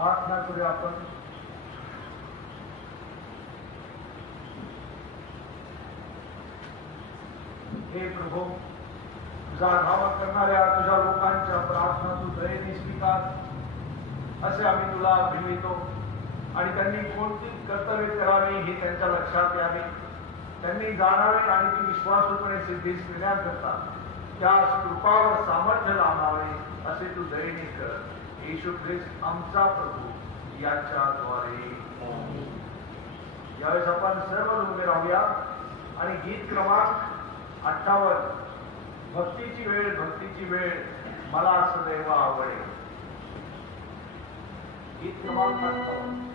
प्रार्थना करूया आपण. हे प्रभू, तुझा धावा करणाऱ्या तुझ्या लोकांच्या प्रार्थना तू दयेने स्वीकार असे आम्ही तुला भिवितो. आणि त्यांनी कोणती कर्तव्य करावे हे त्यांच्या लक्षात यावे, त्यांनी जाणावे आणि ती विश्वासूपणे सिद्धीस करता त्यास कृपावर सामर्थ्य लाभावे असे तू दयेने कर. येशू ख्रिस्त आमचा प्रभू याच्याद्वारे. यावेळेस आपण सर्व उभे राहूया आणि गीत क्रमांक 58 भक्तीची वेळ मला सदैव आवडेल. गीत क्रमांक 58.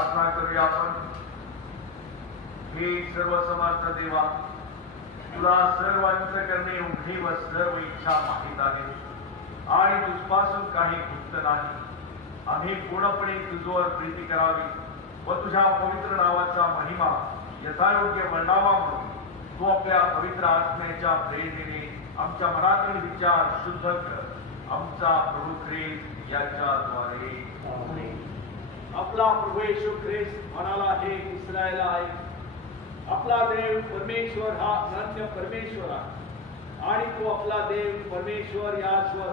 प्रार्थना करूया आपण. हे सर्वसमर्थ देवा, तुला सर्व अंतःकरणे उघडी व सर्व इच्छा माहीत आहे आणि तुझपासून काही गुप्त नाही. आम्ही पूर्णपणे तुझ्यावर प्रीती करावी व तुझ्या पवित्र नावाचा महिमा यथायोग्य वर्णावा म्हणून तू आपल्या पवित्र आत्म्याच्या प्रेरणेने आमच्या मनातील विचार शुद्ध कर. आमचा प्रभू ख्रिस्त याच्याद्वारे. आपला प्रभू येशू ख्रिस्त म्हणाला, हे इस्रायल आहे, आपला देव परमेश्वर हा अनन्य परमेश्वर आहे आणि तो आपला देव परमेश्वर याश्वर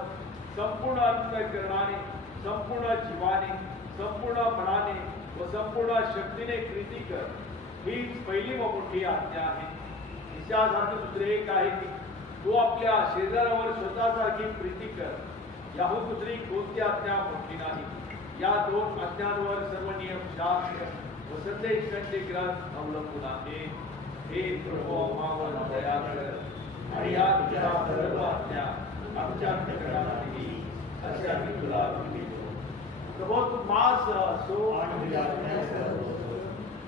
संपूर्ण अंतःकरणाने, संपूर्ण जीवाने, संपूर्ण मनाने व संपूर्ण शक्तीने प्रीती कर. हीच पहिली व मोठी आज्ञा आहे. ईशासारखे दुसरे एक आहे की तू आपल्या शेजाऱ्यावर स्वतःसारखी प्रीती कर. याहून दुसरी कोणती आज्ञा मोठी नाही. या दोन आज्ञांवर सर्व नियम, शास्त्र व संदेशांचे ग्रंथ अवलंबून आहे. हे प्रभू आम्हावर दया कर आणि या तुझ्या सर्व आज्ञा आमच्या अंतःकरणात येईल असे आम्ही तुला विनवतो. प्रभू तू मास असो आणि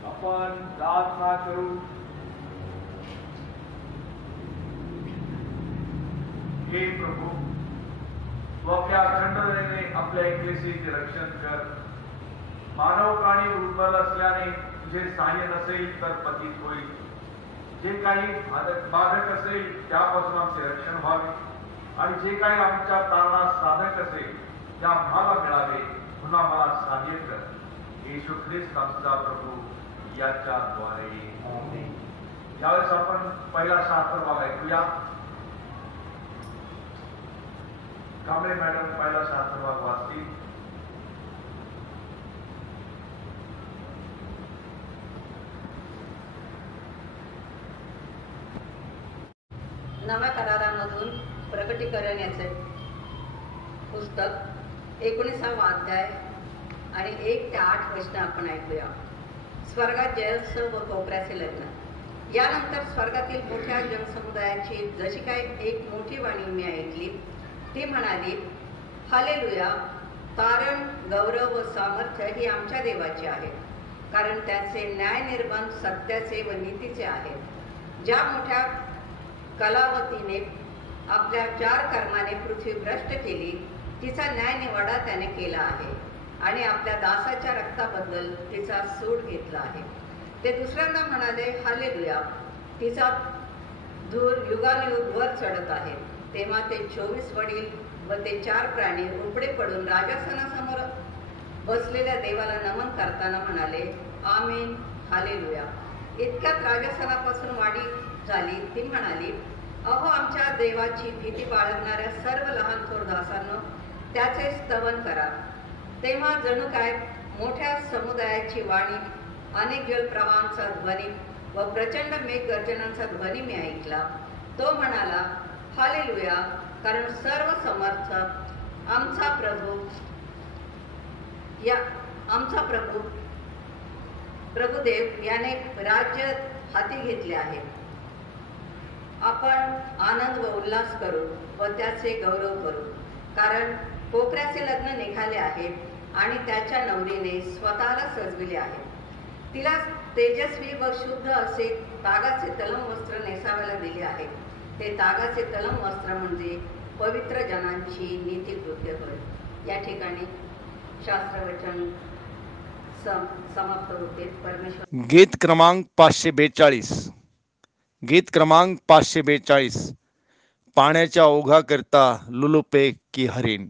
आपण प्रार्थना करू. हे प्रभू, तू आपल्या अखंड दयेने आपल्या एकलेसीचे रक्षण कर. मानव प्राणी दुर्बल असल्याने तुझे सहाय्य नसेल तर पतित होईल. जे काही बाधक असेल त्यापासून आमचे रक्षण व्हावे आणि जे काही आमच्या तारणास साधक असेल त्या आम्हाला मिळावे. पुन्हा मला सहाय्य कर. येशू ख्रिस्त आमचा प्रभू याच्याद्वारे. यावेळेस आपण पहिला शास्त्र भाग ऐकूया. कांबळे मॅडम पहिला शास्त्र भाग वाचतील. नव्या करारामधून प्रकटीकरण याचे पुस्तक 19वा अध्याय आणि 1 ते 8 वचन आपण ऐकूया. स्वर्गात जयोत्सव व कोपऱ्याचे लग्न. यानंतर स्वर्गातील मोठ्या जनसमुदायाची जशी काय एक मोठी वाणी मी ऐकली, ती म्हणाली, हालेलुया, तारण, गौरव व सामर्थ्य ही आमच्या देवाची आहे, कारण त्याचे न्याय निर्माण सत्याचे व नीतीचे आहे. ज्या मोठ्या कलावतीने आपल्या 4 कर्माने पृथ्वी भ्रष्ट केली, तिचा न्याय निवाडा त्याने केला आहे आणि आपल्या दासाच्या रक्ताबद्दल तिचा सूड घेतला आहे. ते दुसऱ्यांदा म्हणाले, हालेलुया, तिचा धूर युगानुयुग वर चढत आहे. तेव्हा ते 24 वडील व ते 4 प्राणी उपडे पडून राजासनासमोर बसलेल्या देवाला नमन करताना म्हणाले, आमीन, हालेलुया. इतक्यात राजासनापासून वाणी झाली. ती म्हणाली, अहो आमच्या देवाची भीती बाळगणाऱ्या सर्व लहान थोर दासांनो, त्याचे स्तवन करा. तेव्हा जणू काय मोठ्या समुदायाची वाणी, अनेक जलप्रवाहांचा ध्वनी व प्रचंड मेघगर्जनांचा ध्वनी मी ऐकला. तो म्हणाला, हालेलुया, कारण सर्व समर्थ आमचा प्रभुदेव याने राज्य हाती घेतले आहे. आपण आनंद व उल्हास करू व त्याचे गौरव करू, कारण कोपऱ्याचे लग्न निघाले आहे आणि त्याच्या नवरीने स्वतःला सजविले आहे. तिला तेजस्वी व शुद्ध असे तागाचे तलम वस्त्र नेसावायला दिले आहे. ते तागाचे तलम वस्त्र म्हणजे पवित्र जनांची नीती कृत्य होय. या ठिकाणी शास्त्रवचन समाप्त होते. परमेश्वर. गीत क्रमांक 542. गीत क्रमांक 542. पाण्याच्या ओघाकरता लुलुपे की हरिण.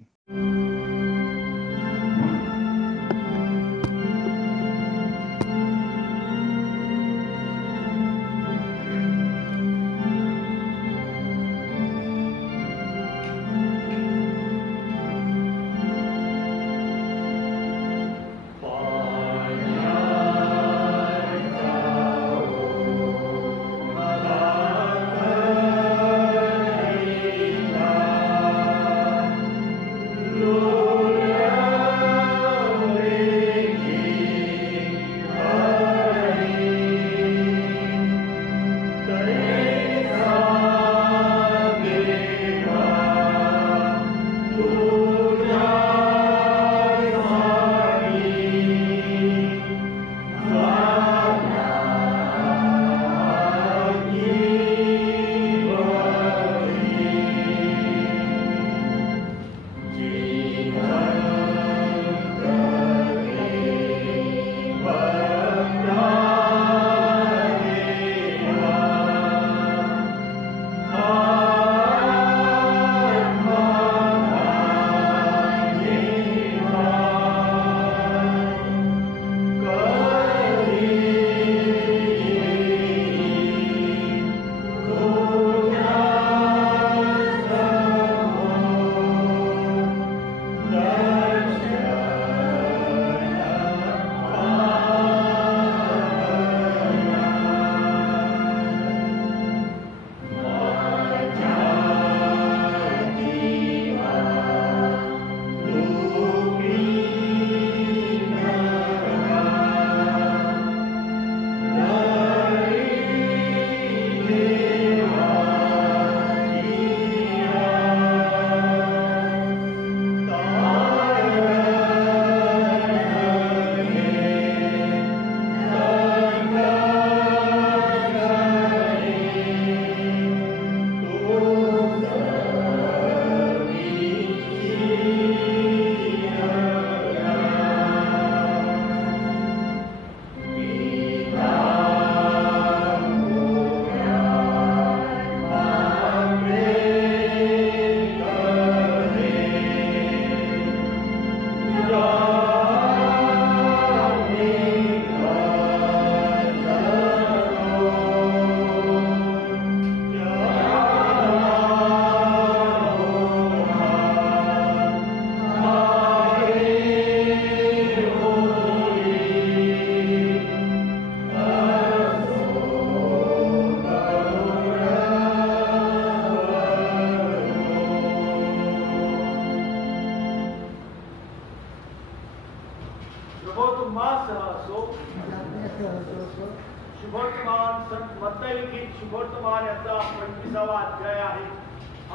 शुभवर्तमान संत मत्तई लिखित शुभवर्तमान याचा 25वा अध्याय आहे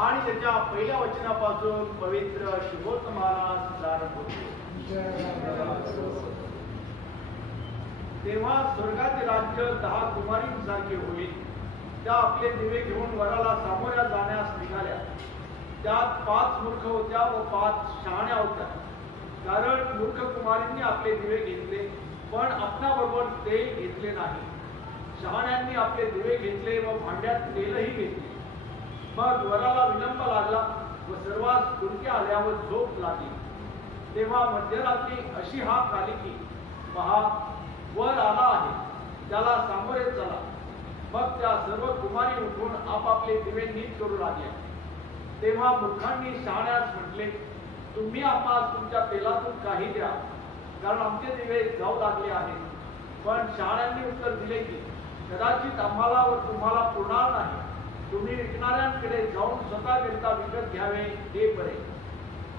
आणि त्याच्या पहिल्या वचनापासून पवित्र शुभवर्तमानास प्रारंभ होतो. तेव्हा स्वर्गाचे राज्य 10 कुमारींसारखे होईल. त्या आपले दिवे घेऊन वराला सामोऱ्या जाण्यास निघाल्या. त्यात 5 मूर्ख होत्या व 5 शहाण्या होत्या. कारण मूर्ख कुमारींनी आपले दिवे घेतले पण आपणाबरोबर तेल घेतले नाही. शहाण्यांनी आपले दिवे घेतले व भांड्यात तेलही घेतले. मग वराला विलंब लागला व सर्वांस कुडके आल्यावर झोप लागली. तेव्हा मध्यरात्री अशी हाक आली की पहा, वर आला आहे, त्याला सामोरे चला. मग त्या सर्व कुमारी उठून आपापले दिवे नीट करू लागल्या. तेव्हा मूर्खांनी शहाण्यास म्हटले, तुम्ही आम्हास तुमच्या तेलातून काही द्या, कारण आमचे दिवे जाऊ लागले आहेत. पण शहाण्यांनी उत्तर दिले की कदाचित आम्हाला व तुम्हाला पुरणार नाही. तुम्ही विकणाऱ्यांकडे जाऊन स्वतःकरिता विकत घ्यावे हे बरे.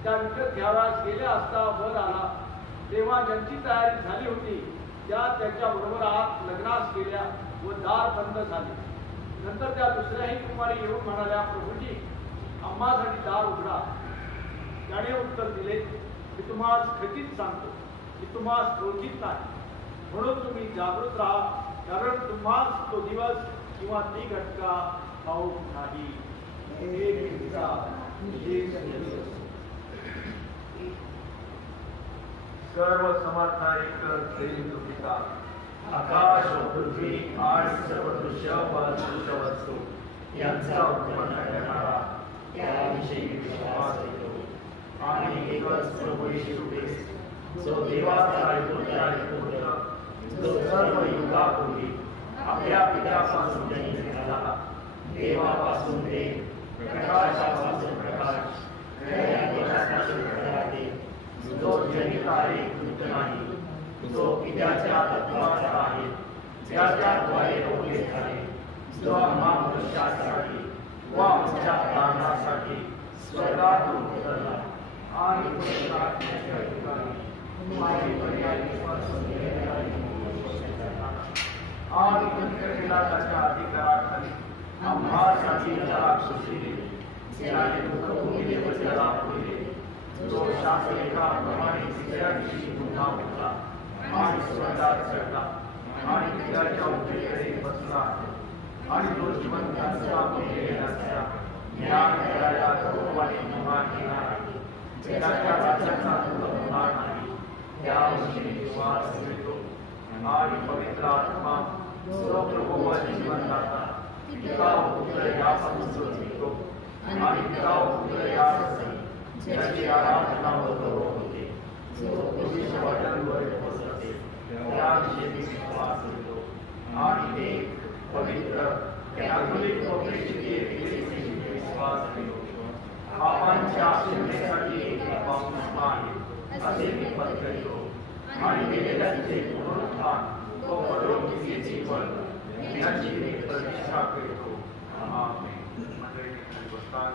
त्या विकत घ्याव्यास गेल्या असता वर आला. तेव्हा ज्यांची तयारी झाली होती त्या त्याच्या बरोबर आत लग्नास गेल्या व दार बंद झाले. नंतर त्या दुसऱ्याही कुमारी येऊन म्हणाल्या, प्रभूजी, आम्हासाठी दार उघडा. त्याने उत्तर दिले, मी तुम्हाला खचित सांगतो की तुम्हाला ओळखीत नाही. म्हणून तुम्ही जागृत राहा, कारण तुम्हाला तो दिवस किंवा ती घटका ठाऊक नाही. सर्व समर्थायक देव पिता, आकाश व पृथ्वी आणि सर्व दृश्य व अदृश्य वस्तू यांचा उत्पन्न करणारा त्याविषयी विश्वास करतो आणि एकच प्रभू येशू ख्रिस्त, जो देवाचा एकमेव पुत्र, जो सर्व युगापूर्वी आपल्या पित्यापासून जन्म झाला, देवापासून देव, प्रकाशापासून प्रकाश, खऱ्या देवापासून खरा देव, जो जनित आहे, कृत नाही, जो पित्याच्या तत्वाचा आहे, त्याच्याद्वारे ओळखले झाले, जो आम्हा मनुष्यासाठी व आमच्या प्राणासाठी स्वर्गातून उतरला आणि पवित्र आत्म्याच्या ठिकाणी तुम्हाला पर्यायापासून गेलेला आणि पवित्रतेला त्याच्या अधिकाराखाली आम्हासाठी त्याला खुशी दिली. ज्याने दुःखभूमीने त्याला पुरले, जो शास्त्रेकाप्रमाणे तिसऱ्या दिवशी पुन्हा उठला आणि स्वर्गात चढला आणि पित्याच्या उजवीकडे बसला आणि जो जिवंतांचा गेलेल्या ज्ञान करायला सर्वांनी निर्माण केला आहे, त्याच्या राज्याचा होणार नाही. त्याविषयी विश्वास मिळतो आणि पवित्र आत्मा जो प्रभू व जीवनदाता पिता व पुत्र यापासून निघतो आणि पिता व पुत्र यापासून ज्याची आराधना व गौरव होते, जो भविष्यवाण्यांवर बसते, त्याविषयी विश्वास मिळतो आणि एक पवित्र कॅथोलिक व ख्रिस्तीय एकतेविषयी विश्वास मिळतो. पापांच्या क्षमेसाठी एक बाप्तिस्मा आहे असे मी पत्करितो आणि गेलेल्यांचे पुनरुत्थान व परलोकीचे जीवन याची मी प्रतिष्ठा करितो. आमेन. मंडळी खाली बसतात.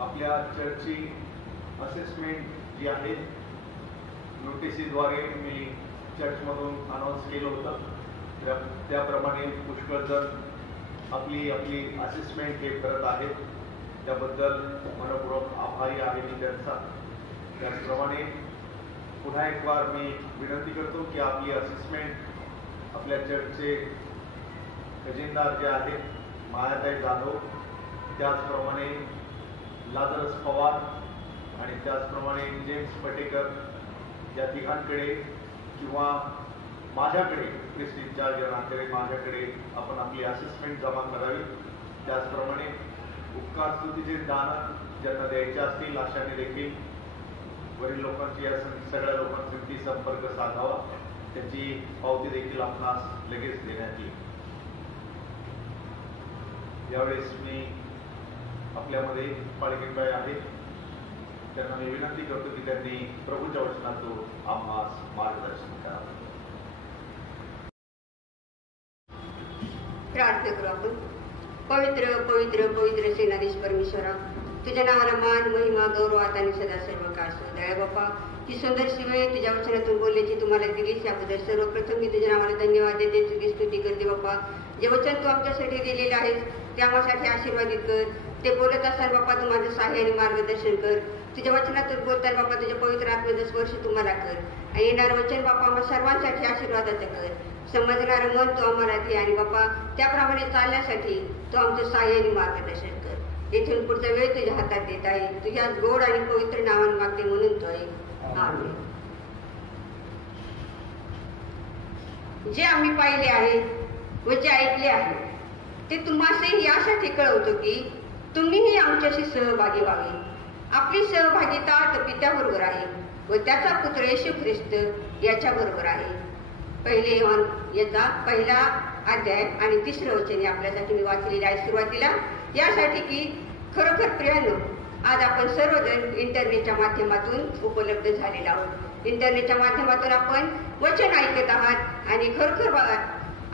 आपल्या चर्चची असेसमेंट जी आहे नोटिसीद्वारे मी चर्चमधून अनाऊन्स केलं होतं. त्याप्रमाणे पुष्कळ जण आपली असेसमेंट हे करत आहेत. त्याबद्दल मनपूर्वक आभारी आहे मी त्यांचा. त्याचप्रमाणे पुन्हा एक बार मी विनंती करतो की आपली असेसमेंट आपल्या चर्चचे खजिनदार जे आहेत मायाताई जाधव, त्याचप्रमाणे लाजरस पवार आणि त्याचप्रमाणे जेम्स पटेकर या तिघांकडे किंवा माझ्याकडे ख्रिस्तीच्या जनाकडे माझ्याकडे आपण आपली असेसमेंट जमा करावी. त्याचप्रमाणे उपकार स्तुतीचे दान ज्यांना द्यायचे असतील अशाने देखील वरील लोकांची या सगळ्या लोकांसाठी संपर्क साधावा. त्याची पावती देखील आपणास लगेच देण्यात येईल. यावेळेस मी आपल्यामध्ये पालखीबाई आहेत, त्यांना मी विनंती करतो की त्यांनी प्रभूच्या वचनातून आम्हास मार्गदर्शन करावं. प्रार्थना करू आपण. पवित्र पवित्र पवित्र सेनाधीश परमेश्वरा, तुझ्या नावाला मान महिमा गौरव आता आणि सदा सर्व काळ असो. दया बाप्पा, ती सुंदरशी वेळ तुझ्या वचनातून बोलण्याची तुम्हाला दिली त्याबद्दल सर्वप्रथम मी तुझ्या नावाला धन्यवाद देते, तुझी स्तुती करते. बाप्पा, जे वचन तू आमच्यासाठी दिलेले आहेस ते आम्हासाठी आशीर्वादित कर. ते बोलत असताना बाप्पा तू माझं सहाय्य आणि मार्गदर्शन कर. तुझ्या वचनातून बोलताना बाप्पा तुझ्या पवित्र आत्म्याचा स्पर्श तुम्हाला कर आणि येणारं वचन बाप्पा आम्हा सर्वांसाठी आशीर्वादाचं कर. समजणारं मन तू आम्हाला दे आणि बाप्पा त्याप्रमाणे चालण्यासाठी तू आमचं सहाय्य आणि मार्गदर्शन कर. इथून पुढचा वेळ तुझ्या हातात देत आहे. तुझ्या गोड आणि पवित्र नावाने मागते म्हणून तो आहे. आमेन. जे आम्ही पाहिले आहे व जे ऐकले आहे ते तुम्हासही यासाठी कळवतो की तुम्हीही आमच्याशी सहभागी व्हावे. आपली सहभागिता तर पित्याबरोबर आहे व त्याचा पुत्र येशू ख्रिस्त याच्याबरोबर आहे. पहिले योहान याचा 1 अध्याय आणि 3 वचन आपल्यासाठी मी वाचलेले आहे सुरुवातीला, यासाठी की खरोखर प्रियानो, आज आपण सर्वजण इंटरनेटच्या माध्यमातून उपलब्ध झालेलो आहोत. इंटरनेटच्या माध्यमातून आपण वचन ऐकत आहात आणि खरोखर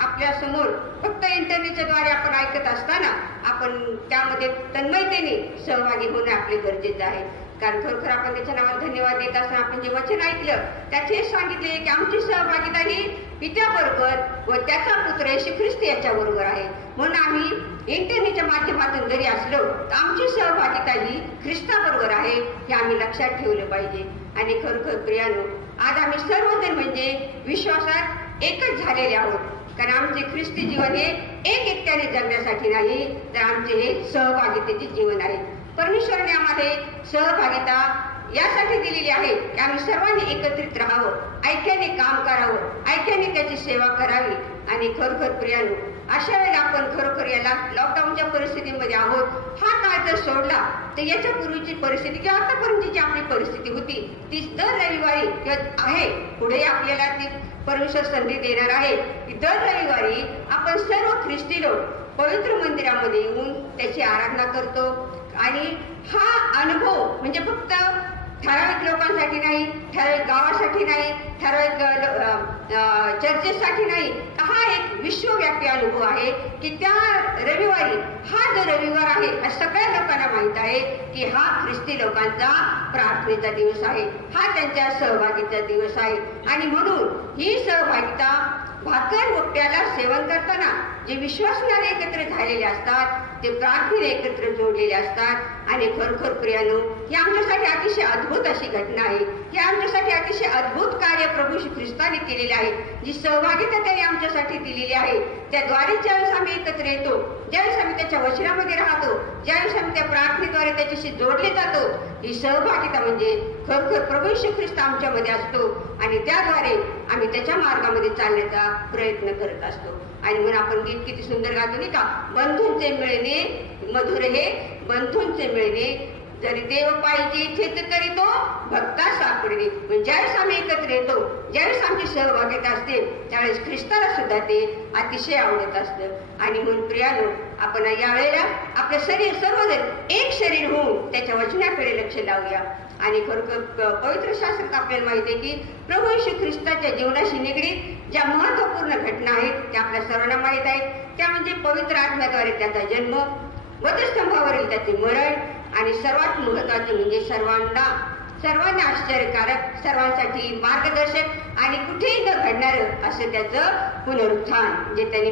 आपल्या समोर फक्त इंटरनेटच्या द्वारे आपण ऐकत असताना आपण त्यामध्ये तन्मयतेने सहभागी होणे आपले गरजेचे आहे. कारण खरोखर आपण त्याच्या नावाला धन्यवाद देत असताना आपण जे वचन ऐकलं त्यात हे सांगितले की आमची सहभागिता ही पित्याबरोबर व त्याचा पुत्र येशू ख्रिस्त याच्याबरोबर आहे. म्हणून आम्ही इंटरनेटच्या माध्यमातून जरी असलो तर आमची सहभागिता ही ख्रिस्ताबरोबर आहे हे आम्ही लक्षात ठेवलं पाहिजे. आणि खरोखर प्रियानो, आज आम्ही सर्वजण म्हणजे विश्वासात एकच झालेले आहोत. कारण आमचे ख्रिस्ती जीवन हे एकट्याने जगण्यासाठी नाही, तर आमचे हे सहभागितेचे जीवन आहे. परमेश्वराने आम्हाला सहभागिता यासाठी दिलेली आहे की आम्ही सर्वांनी एकत्रित राहावं, ऐक्याने काम करावं, ऐक्याने त्याची सेवा करावी. आणि खरोखर प्रियानो, अशा वेळेला आपण खरोखर याला लॉकडाऊनच्या परिस्थितीमध्ये आहोत. हा काळ जर सोडला तर याच्या पूर्वीची परिस्थिती किंवा आतापर्यंतची जी आपली परिस्थिती होती ती दर रविवारी आहे, पुढे आपल्याला ती परमेश्वर संधी देणार आहे की दर रविवारी आपण सर्व ख्रिस्ती लोक पवित्र मंदिरामध्ये येऊन त्याची आराधना करतो. आणि हा अनुभव म्हणजे फक्त ठराविक लोकांसाठी नाही, ठराविक गावासाठी नाही, ठराविक चर्चेसाठी नाही, हा एक विश्वव्यापी अनुभव आहे की त्या रविवारी, हा जो रविवार आहे सगळ्या लोकांना माहित आहे की हा ख्रिस्ती लोकांचा प्रार्थनेचा दिवस आहे, हा त्यांच्या सहभागीचा दिवस आहे. आणि म्हणून ही सहभागिता भाकर व प्याला सेवन करताना जे विश्वासणारे एकत्र झालेले असतात ते प्रार्थनेने एकत्र जोडलेले असतात. आणि खरोखर प्रियानो, ही आमच्यासाठी अतिशय अद्भुत अशी घटना आहे. ही आमच्यासाठी अतिशय अद्भुत कार्य प्रभू श्री ख्रिस्ताने केलेले आहे. जी सहभागिता त्याने आमच्यासाठी दिलेली आहे, त्याद्वारे ज्यावेळेस आम्ही एकत्र येतो, ज्यावेळेस आम्ही त्याच्या वचनामध्ये राहतो, ज्यावेळेस आम्ही त्या प्रार्थनेद्वारे त्याच्याशी जोडले जातो, ही सहभागिता म्हणजे खरोखर प्रभू श्री ख्रिस्त आमच्यामध्ये असतो आणि त्याद्वारे आम्ही त्याच्या मार्गामध्ये चालण्याचा प्रयत्न करत असतो. आणि म्हणून आपण गीत किती सुंदर गातो नाही का, बंधूंचे मिळणे मधुर हे बंधूंचे मिळणे, जरी देव पाहिजे इथेच तरी तो भक्ता सापडणे. म्हणजे ज्यावेळेस आम्ही एकत्र येतो, ज्यावेळेस आमची सहभागिता असते, त्यावेळेस ख्रिस्ताला सुद्धा ते अतिशय आवडत असतं. आणि म्हणून प्रियानो, आपण यावेळेला आपलं शरीर सर्वजण एक शरीर होऊन त्याच्या वचनाकडे लक्ष लावूया. आणि खरोखर पवित्र शास्त्रात आपल्याला माहिती आहे की प्रभू येशू ख्रिस्ताच्या जीवनाशी निगडीत ज्या महत्वपूर्ण घटना आहेत त्या आपल्या सर्वांना माहीत आहेत. त्या म्हणजे पवित्र आत्म्याद्वारे त्याचा जन्म, वधस्तंभावरील त्याचे मरण आणि सर्वात महत्वाचे म्हणजे सर्वांना आश्चर्यकारक, सर्वांसाठी मार्गदर्शक आणि कुठेही न घडणारं असं त्याचं पुनरुत्थान, जे त्यांनी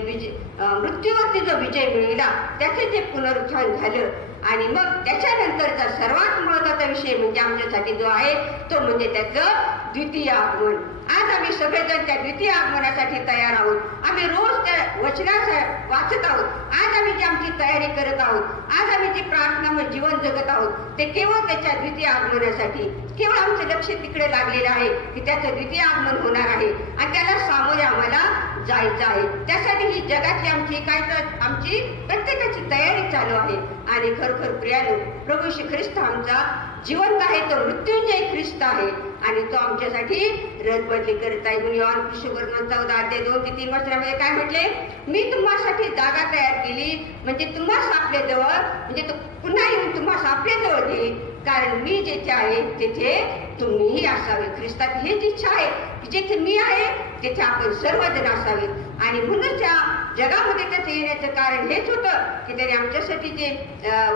मृत्यूवरती जो विजय मिळविला त्याचे जे पुनरुत्थान झालं. आणि मग त्याच्यानंतरचा सर्वात महत्वाचा विषय म्हणजे आमच्यासाठी जो आहे तो म्हणजे त्याचं द्वितीय आगमन. आज आम्ही सगळेजण त्या द्वितीय आगमनासाठी तयार आहोत. आम्ही रोज त्या वचनाचा वाचत आहोत. आज आम्ही जी आमची तयारी करत आहोत, आज आम्ही जी प्रार्थनामय जीवन जगत आहोत, ते केवळ त्याच्या द्वितीय आगमनासाठी. केवळ आमचं लक्ष तिकडे लागलेलं आहे की त्याचं द्वितीय आगमन होणार आहे आणि त्याला सामोरे आम्हाला जायचं आहे. त्यासाठी ही जगातली आमची प्रत्येकाची तयारी चालू आहे. आणि खरोखर प्रियानो, प्रभू श्री ख्रिस्त आमचा जिवंत आहे, तो मृत्युंजय ख्रिस्त आहे आणि तो आमच्यासाठी रदबदली करत आहे. म्हणून योहान सुसुवर्तमान 14 अध्याय 2 ते 3 वचनामध्ये काय म्हटले, मी तुम्हासाठी जागा तयार केली म्हणजे तुम्हाला आपल्या जवळ, म्हणजे तो पुन्हा येऊन तुम्हाला आपल्या जवळ देईल, कारण मी जेथे आहे तेथे तुम्हीही असावे. ख्रिस्तात हेच इच्छा आहे की जिथे मी आहे तिथे आपण सर्वजण असावेत. आणि म्हणून त्या जगामध्ये त्याचं येण्याचं कारण हेच होतं की त्याने आमच्यासाठी जे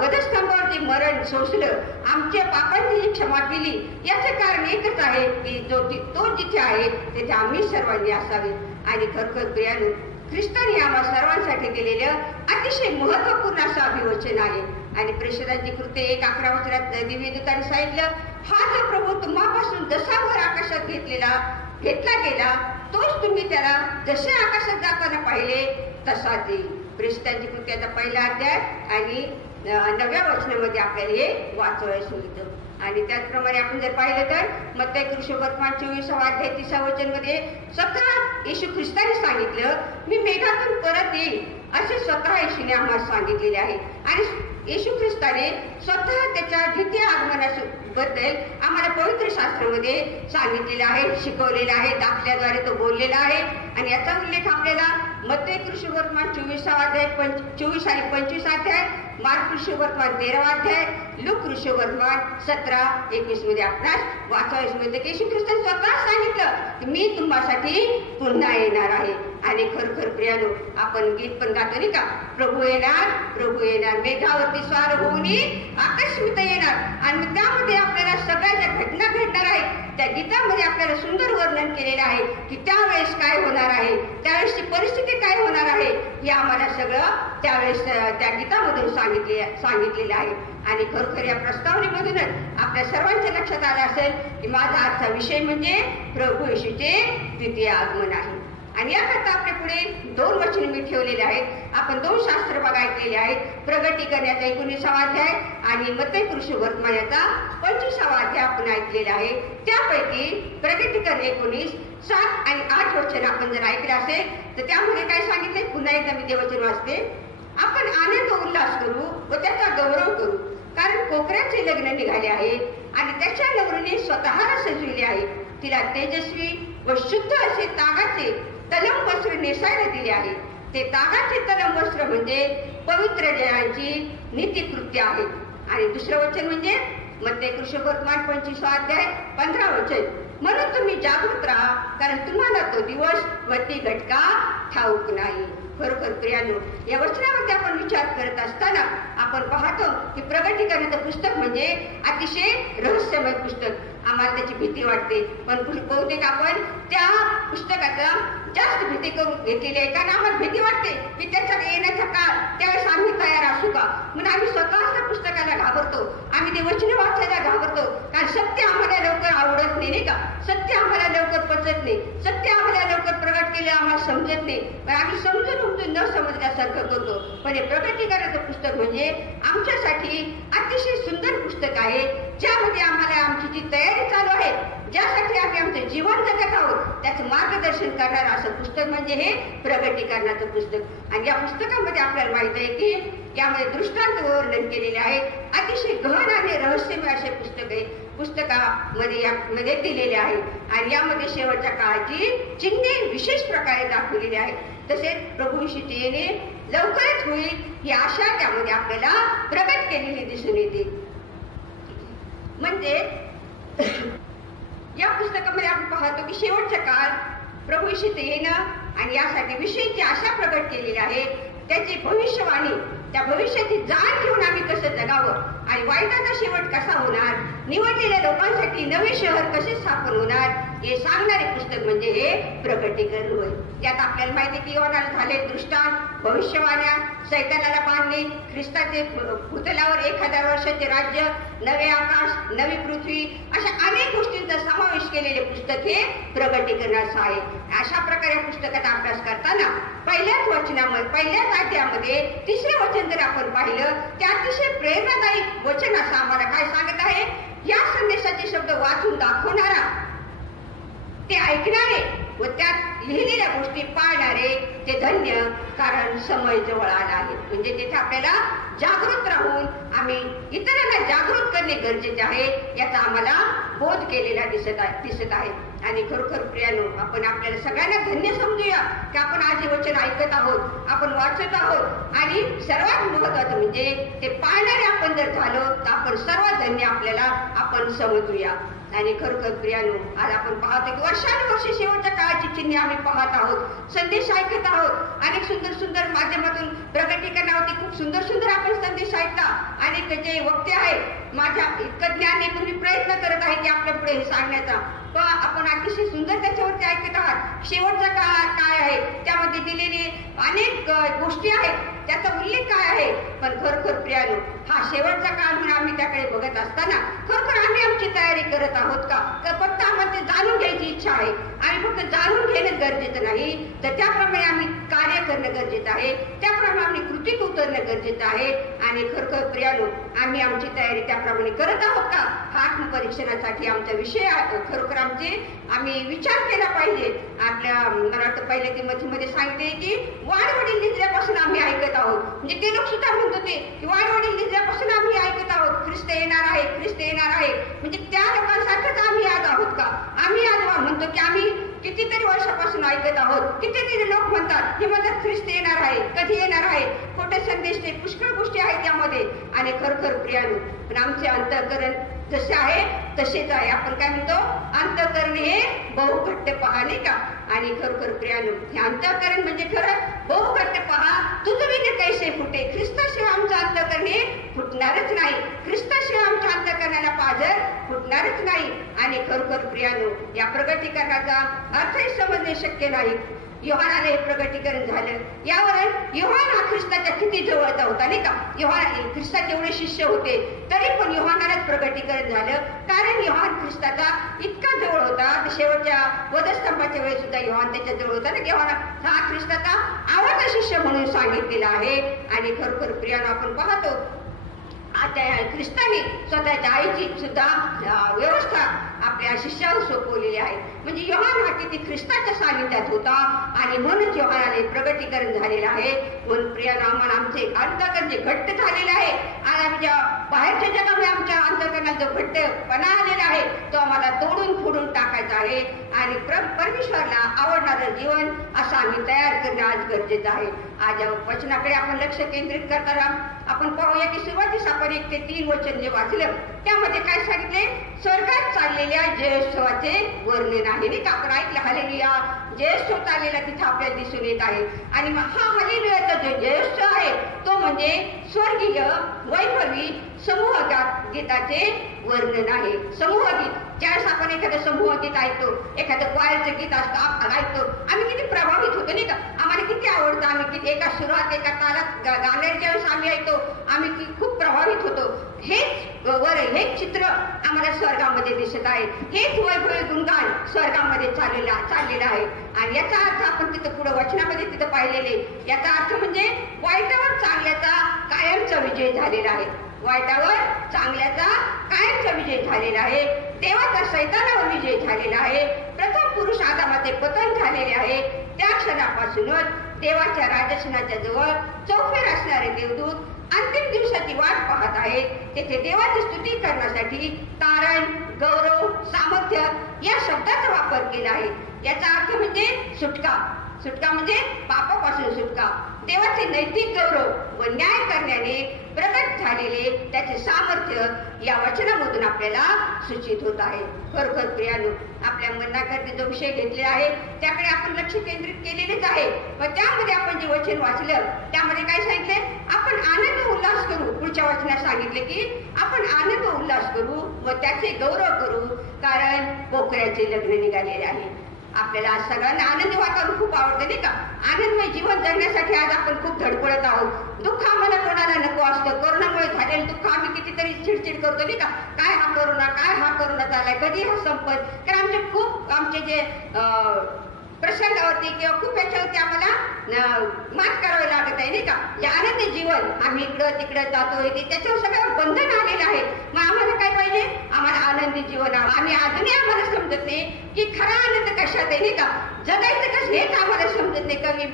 वधस्तंभावर जे मरण सोसलं, आमच्या पापांची जी क्षमा केली, याचं कारण एकच आहे की तो जिथे आहे तिथे आम्ही सर्वांनी असावेत. आणि खरोखर प्रियानो, ख्रिस्ताने आम्हा सर्वांसाठी दिलेलं अतिशय महत्वपूर्ण असं अभिवचन आहे. आणि प्रेषितांची कृत्य 1:11 दिव्यदूताने सांगितलं, हा जो प्रभू तुम्हापासून जसा वर आकाशात घेतला गेला तोच तुम्ही त्याला जसे आकाशात जाताना पाहिले तसा देईल. प्रेषितांची कृत्याचा 1 अध्याय आणि 9व्या वचनामध्ये आपल्याला हे वाचवायला मिळतं. आणि त्याचप्रमाणे आपण जर पाहिलं तर मत्ती सुवर्तमान 24 अध्याय 30 वचनमध्ये स्वतः येशू ख्रिस्ताने सांगितलं, मी मेघातून परत येईल असे स्वतः येशूने आम्हाला सांगितलेले आहे. आणि येशू ख्रिस्ताने स्वतः त्याच्या द्वितीय आगमनाबद्दल आम्हाला पवित्र शास्त्रामध्ये सांगितलेलं आहे, शिकवलेलं आहे, दाखल्याद्वारे तो बोललेला आहे. आणि याचा उल्लेख आपल्याला मत्ती सुवर्तमान 24 अध्याय 24 आणि 25 अध्याय, मार्क सुवर्तमान 13 अध्याय, लूक सुवर्तमान 17-21 मध्ये आपणास वाचायला मिळते की येशू ख्रिस्ताने स्वतः सांगितलं की मी तुम्हासाठी पुन्हा येणार आहे. आणि खरोखर प्रियानो, आपण गीत पण गातो नाही का, प्रभू येणार मेघावरती स्वार होऊन आकस्मित येणार. आणि त्यामध्ये आपल्याला सगळ्या ज्या घटना घडणार आहेत त्या गीतामध्ये आपल्याला सुंदर वर्णन केलेलं आहे की त्यावेळेस काय होणार आहे, त्यावेळेसची परिस्थिती काय होणार आहे, हे आम्हाला सगळं त्यावेळेस त्या गीतामधून सांगितलेलं आहे. आणि खरोखर या प्रस्तावनेमधूनच आपल्या सर्वांच्या लक्षात आलं असेल की माझा आजचा विषय म्हणजे प्रभू येशूचे द्वितीय आगमन आहे. आणि याकरता आपल्या पुढे 2 वचन मी ठेवलेले आहेत. आपण 2 शास्त्र ऐकलेले आहेत, प्रगटीकरणाचा 19 अध्याय आणि मत्ती सुवर्तमानाचा 25 अध्याय आपण ऐकलेला आहे. त्यापैकी प्रगटीकरण 19 7 आणि 8 वचन आपण जर ऐकले असेल तर त्यामध्ये काय सांगितले, पुन्हा एकदा मी ते वचन वाचते. आपण आनंद उल्हास करू व त्याचा गौरव करू, कारण कोकराचे लग्न निघाले आहे आणि त्याच्या नवरीने स्वतःला सजविले आहे. तिला तेजस्वी व शुद्ध असे तागाचे तलम वस्त्र नेसायला दिले आहे. ते तागाचे तलम वस्त्र म्हणजे पवित्र जनांची नीतिकृत्य आहे. आणि दुसरं वचन म्हणजे मत्ती सुवर्तमान 25 अध्याय 15 वचन, म्हणून तुम्ही जागृत राहा, कारण तुम्हाला तो दिवस व ती घटका ठाऊक नाही. खरोखर प्रियानो, या वचनामध्ये आपण विचार करत असताना आपण पाहतो की प्रगटीकरणाचं पुस्तक म्हणजे अतिशय रहस्यमय पुस्तक. आम्हाला त्याची भीती वाटते, पण बहुतेक आपण त्या पुस्तकाचा जास्त भीती करून घेतलेली आहे. कारण आम्हाला भीती वाटते की त्याच्यात येण्याचा काळ त्यावेळेस आम्ही तयार असू का, म्हणून आम्ही स्वतःच त्या पुस्तकाला घाबरतो, आम्ही ते वचन वाचायला घाबरतो. कारण सत्य आम्हाला लवकर आवडत नाही का, सत्य आम्हाला लवकर पचत नाही, सत्य आम्हाला लवकर प्रगट केलं आम्हाला समजत नाही, पण आम्ही समजून न समजल्यासारखं करतो. पण हे प्रगटीकरणाचं पुस्तक म्हणजे आमच्यासाठी अतिशय सुंदर पुस्तक आहे, ज्यामध्ये आम्हाला आमची जी तयारी चालू आहे, ज्यासाठी आम्ही आमचे जीवन जगत आहोत, त्याचं मार्गदर्शन करणारं असं पुस्तक म्हणजे हे प्रगटीकरणाचं पुस्तक. आणि या पुस्तकामध्ये आपल्याला माहित आहे की यामध्ये दृष्टांत वर्णन केलेले आहे. अतिशय गहन आणि रहस्यमय असे पुस्तक आहे. पुस्तकामध्ये दिलेले आहे आणि यामध्ये शेवटच्या काळाची चिन्हे विशेष प्रकारे दाखवलेली आहेत. तसेच प्रभू येशूचे येणे लवकरच होईल ही आशा त्यामध्ये आपल्याला प्रगट केलेली दिसून येते. म्हणजे या पुस्तकामध्ये आपण पाहतो की शेवटचा काळ, प्रभू येशूचे येणं आणि यासाठी विशेष आशा प्रगट केलेली आहे. त्याची भविष्यवाणी, त्या भविष्याची जाण घेऊन आम्ही कसं जगावं आणि वाईटाचा शेवट कसा होणार, निवडलेल्या लोकांसाठी नवे शहर कसे स्थापन होणार, हे सांगणारे पुस्तक म्हणजे हे प्रगटीकरण होय. यात आपल्याला माहिती की योनाला झाले दृष्टांत, भविष्यवाण्या, सैतानाला बांधणे, ख्रिस्ताचे पुतळ्यावर 1000 वर्षाचे राज्य, नवे आकाश, नवी पृथ्वी, अशा अनेक गोष्टींचा समावेश केलेले पुस्तक हे प्रगटीकरणाचं आहे. अशा प्रकारे पुस्तकाचा अभ्यास करताना पहिल्याच अध्यायामध्ये 3रे वचन जर आपण पाहिलं ते अतिशय प्रेरणादायी वचन असं आम्हाला काय सांगत आहे, या संदेशाचे शब्द वाचून दाखवणारा, ते ऐकणारे व त्यात लिहिलेल्या गोष्टी पाळणारे ते धन्य, कारण समय जवळ आला आहे. म्हणजे तिथे आपल्याला जागृत राहून आम्ही इतरांना जागृत करणे गरजेचे आहे, याचा आम्हाला बोध केलेला दिसत आहे. आणि खरोखर प्रियानो, आपण आपल्याला सगळ्यांना धन्य समजूया की आपण आज हे वचन ऐकत आहोत, आपण वाचत आहोत. आणि सर्वात महत्वाचं म्हणजे ते पाळणारे आपण जर झालो तर आपण सर्व धन्य आपल्याला आपण समजूया. आणि खरोखर प्रियानो, आज आपण पाहतो की वर्षानुवर्षे शेवटच्या काळाची चिन्हे आम्ही पाहत आहोत, संदेश ऐकत आहोत. अनेक सुंदर सुंदर माध्यमातून प्रगटीकरणावरती खूप सुंदर सुंदर आपण संदेश ऐकता. अनेक जे वक्ते आहेत, माझ्या इतकं ज्ञान आहे, तुम्ही प्रयत्न करत आहे की आपल्या पुढे हे सांगण्याचा, पण आपण अतिशय सुंदर त्याच्यावरती ऐकत आहात. शेवटचा काळ काय आहे, त्यामध्ये दिलेले अनेक गोष्टी आहेत, त्याचा उल्लेख काय आहे. पण खरोखर प्रियानो, हा शेवटचा काळ म्हणून आम्ही त्याकडे बघत असताना खरोखर आम्ही आमची तयारी करत आहोत का? फक्त आम्हाला ते जाणून घ्यायची इच्छा आहे आणि फक्त जाणून घेणं गरजेचं नाही, तर त्याप्रमाणे आम्ही कार्य करणं गरजेचं आहे, त्याप्रमाणे आम्ही कृतीत उतरणं गरजेचं आहे. आणि खरोखर प्रियानो, आम्ही आमची तयारी त्याप्रमाणे करत आहोत का? हा आत्मपरीक्षणासाठी आमचा विषय आहे. खरोखर आम्ही विचार केला पाहिजे. आपल्या मला वाटतं पहिल्या तिमोथीमध्ये सांगितले की वाढवडील निजल्यापासून आम्ही ऐकत आहोत. म्हणजे ते लोक सुद्धा म्हणत होते की वाढवडील निजल्यापासून आम्ही ऐकत आहोत, ख्रिस्त येणार आहे, ख्रिस्त येणार आहे. म्हणजे त्या लोकांसारखंच आम्ही आज आहोत का? आम्ही आज म्हणतो की आम्ही कितीतरी वर्षापासून ऐकत आहोत. कितीतरी लोक म्हणतात, हे म्हणतात ख्रिस्त येणार आहे, कधी येणार आहे, खोटे संदेश, ते पुष्कळ गोष्टी आहेत त्यामध्ये. आणि खरोखर प्रियानो, पण आमचे अंतःकरण जसे आहे तसेच आहे. आपण काय म्हणतो, अंतःकरण हे बहुघट्ट पहा, नाही का? आणि खरोखर प्रियानो, हे अंतःकरण म्हणजे खरं बहुघट्ट पहा, तुझविले कैसे फुटे. ख्रिस्ताशिवाय आमचं अंतःकरण हे फुटणारच नाही, ख्रिस्ताशिवाय आमच्या अंतःकरणाला पाझर फुटणारच नाही. आणि खरोखर प्रियानो, या प्रगटीकरणाचा अर्थही समजणे शक्य नाही. योहानाला हे प्रगटीकरण झालं, यावर योहान हा ख्रिस्ताच्या किती जवळचा होता, नाही का? योहान ख्रिस्ताचे एवढे शिष्य होते, तरी पण योहानालाच प्रगटीकरण झालं, कारण योहान ख्रिस्ताचा इतका जवळ होता. शेवटच्या वधस्तंभाच्या वेळेस सुद्धा योहान त्याच्या जवळ होता ना. योहान हा ख्रिस्ताचा आवडता शिष्य म्हणून सांगितलेला आहे. आणि खरोखर प्रियानो, आपण पाहतो आता ख्रिस्ताने स्वतःच्या आईची सुद्धा व्यवस्था आपल्या शिष्यावर सोपवलेली आहे. म्हणजे योहान हा किती ख्रिस्ताच्या सानिध्यात होता आणि म्हणूनच योहानाने प्रगटीकरण झालेलं आहे. म्हणून प्रियानो, आम्हाला आमचे अंतःकरण जे घट्ट झालेलं आहे, आणि आमच्या बाहेरच्या जगामध्ये आमच्या अंतःकरणात जो घट्टपणा आलेला आहे, तो आम्हाला तोडून फोडून टाकायचा आहे. आणि परमेश्वरला आवडणारं जीवन असं आम्ही तयार करणं आज गरजेचं आहे. आज वचनाकडे आपण लक्ष केंद्रित करताना आपण पाहूया की सुरुवातीस आपण 1 ते 3 वचन जे वाचलं, त्यामध्ये काय सांगितले, स्वर्गात चाललेल्या जयोत्सवाचे वर्णन आहे, नाही का? आपण ऐकलं, हालेलुया, जयोत्सव चाललेला तिथं आपल्याला दिसून येत आहे. आणि हा हालेलुयाचा जो जयोत्सव आहे, तो म्हणजे स्वर्गीय वैभवी समूह गीताचे वर्णन आहे. समूह गीत, ज्यावेळेस आपण एखादं समूह गीत ऐकतो, एखादं क्वायरचं गीत असतं, आपण ऐकतो, आम्ही किती प्रभावित होतो, नाही का? आम्हाला किती आवडतं. आम्ही किती एका सुरात, एका तालात गाण्यात ज्यावेळेस आम्ही ऐकतो, आम्ही खूप प्रभावित होतो. हेच चित्र आम्हाला स्वर्गामध्ये दिसत आहे. हेच वैभवी गुणगान स्वर्गामध्ये चाललेलं आहे. आणि याचा अर्थ आपण तिथं पुढे वचनामध्ये तिथं पाहिलेले, याचा अर्थ म्हणजे वाईटावर चांगल्याचा कायमचा विजय झालेला आहे. वाईटावर चांगल्याचा कायमचा विजय झालेला आहे. देवाचा सैतानावर विजय झालेला आहे. प्रथम पुरुष आदामाचे पतन झालेले आहे. त्या क्षणापासूनच देवाच्या राजसनाच्या जवळ चौफेर असणारे देवदूत अंतिम दिवसाची वाट पाहत आहेत. तेथे देवाची स्तुती करण्यासाठी तारण, गौरव, सामर्थ्य या शब्दाचा वापर केला आहे. याचा अर्थ म्हणजे सुटका. सुटका म्हणजे पापापासून सुटका. देवाचे नैतिक गौरव व न्याय करण्याने प्रगट झालेले त्याचे सामर्थ्य या वचनामधून आपल्याला सूचित होत आहे. खरोखर प्रियानो, आपल्या मनाकरता जो विषय घेतलेला आहे त्याकडे आपण लक्ष केंद्रित केलेलेच आहे. पण त्यामध्ये आपण जे वचन वाचलं, त्यामध्ये काय सांगितले, आपण आनंद उल्हास करू. पुढच्या वचनात सांगितले की आपण आनंद उल्हास करू व त्याचे गौरव करू, कारण पोकळ्याचे लग्न निघालेले आहे. आपल्याला आज सगळ्यांना आनंदी वातावरण खूप आवडतं, नाही का? आनंदमय जीवन जगण्यासाठी आज आपण खूप धडपडत आहोत. दुःख आम्हाला कोणाला नको असतं. कोरोनामुळे झालेलं दुःख आम्ही कितीतरी चिडचिड करतो, नाही का? काय हा कोरोना चाललाय, कधी हा संपत. कारण आमचे जे प्रसंगावरती किंवा खूप याच्यावरती आम्हाला मात करावी लागत आहे, नाही का? जे आनंदी जीवन आम्ही इकडं तिकडं जातो, त्याच्यावर सगळं बंधन आलेलं आहे. मग आम्हाला काय पाहिजे? आम्हाला आनंदी जीवन. आम्ही अजूनही आम्हाला समजत नाही की खरा आनंद कशात आहे, नाही का? जगायचं कसं हेच आम्हाला समजत नाही. कवी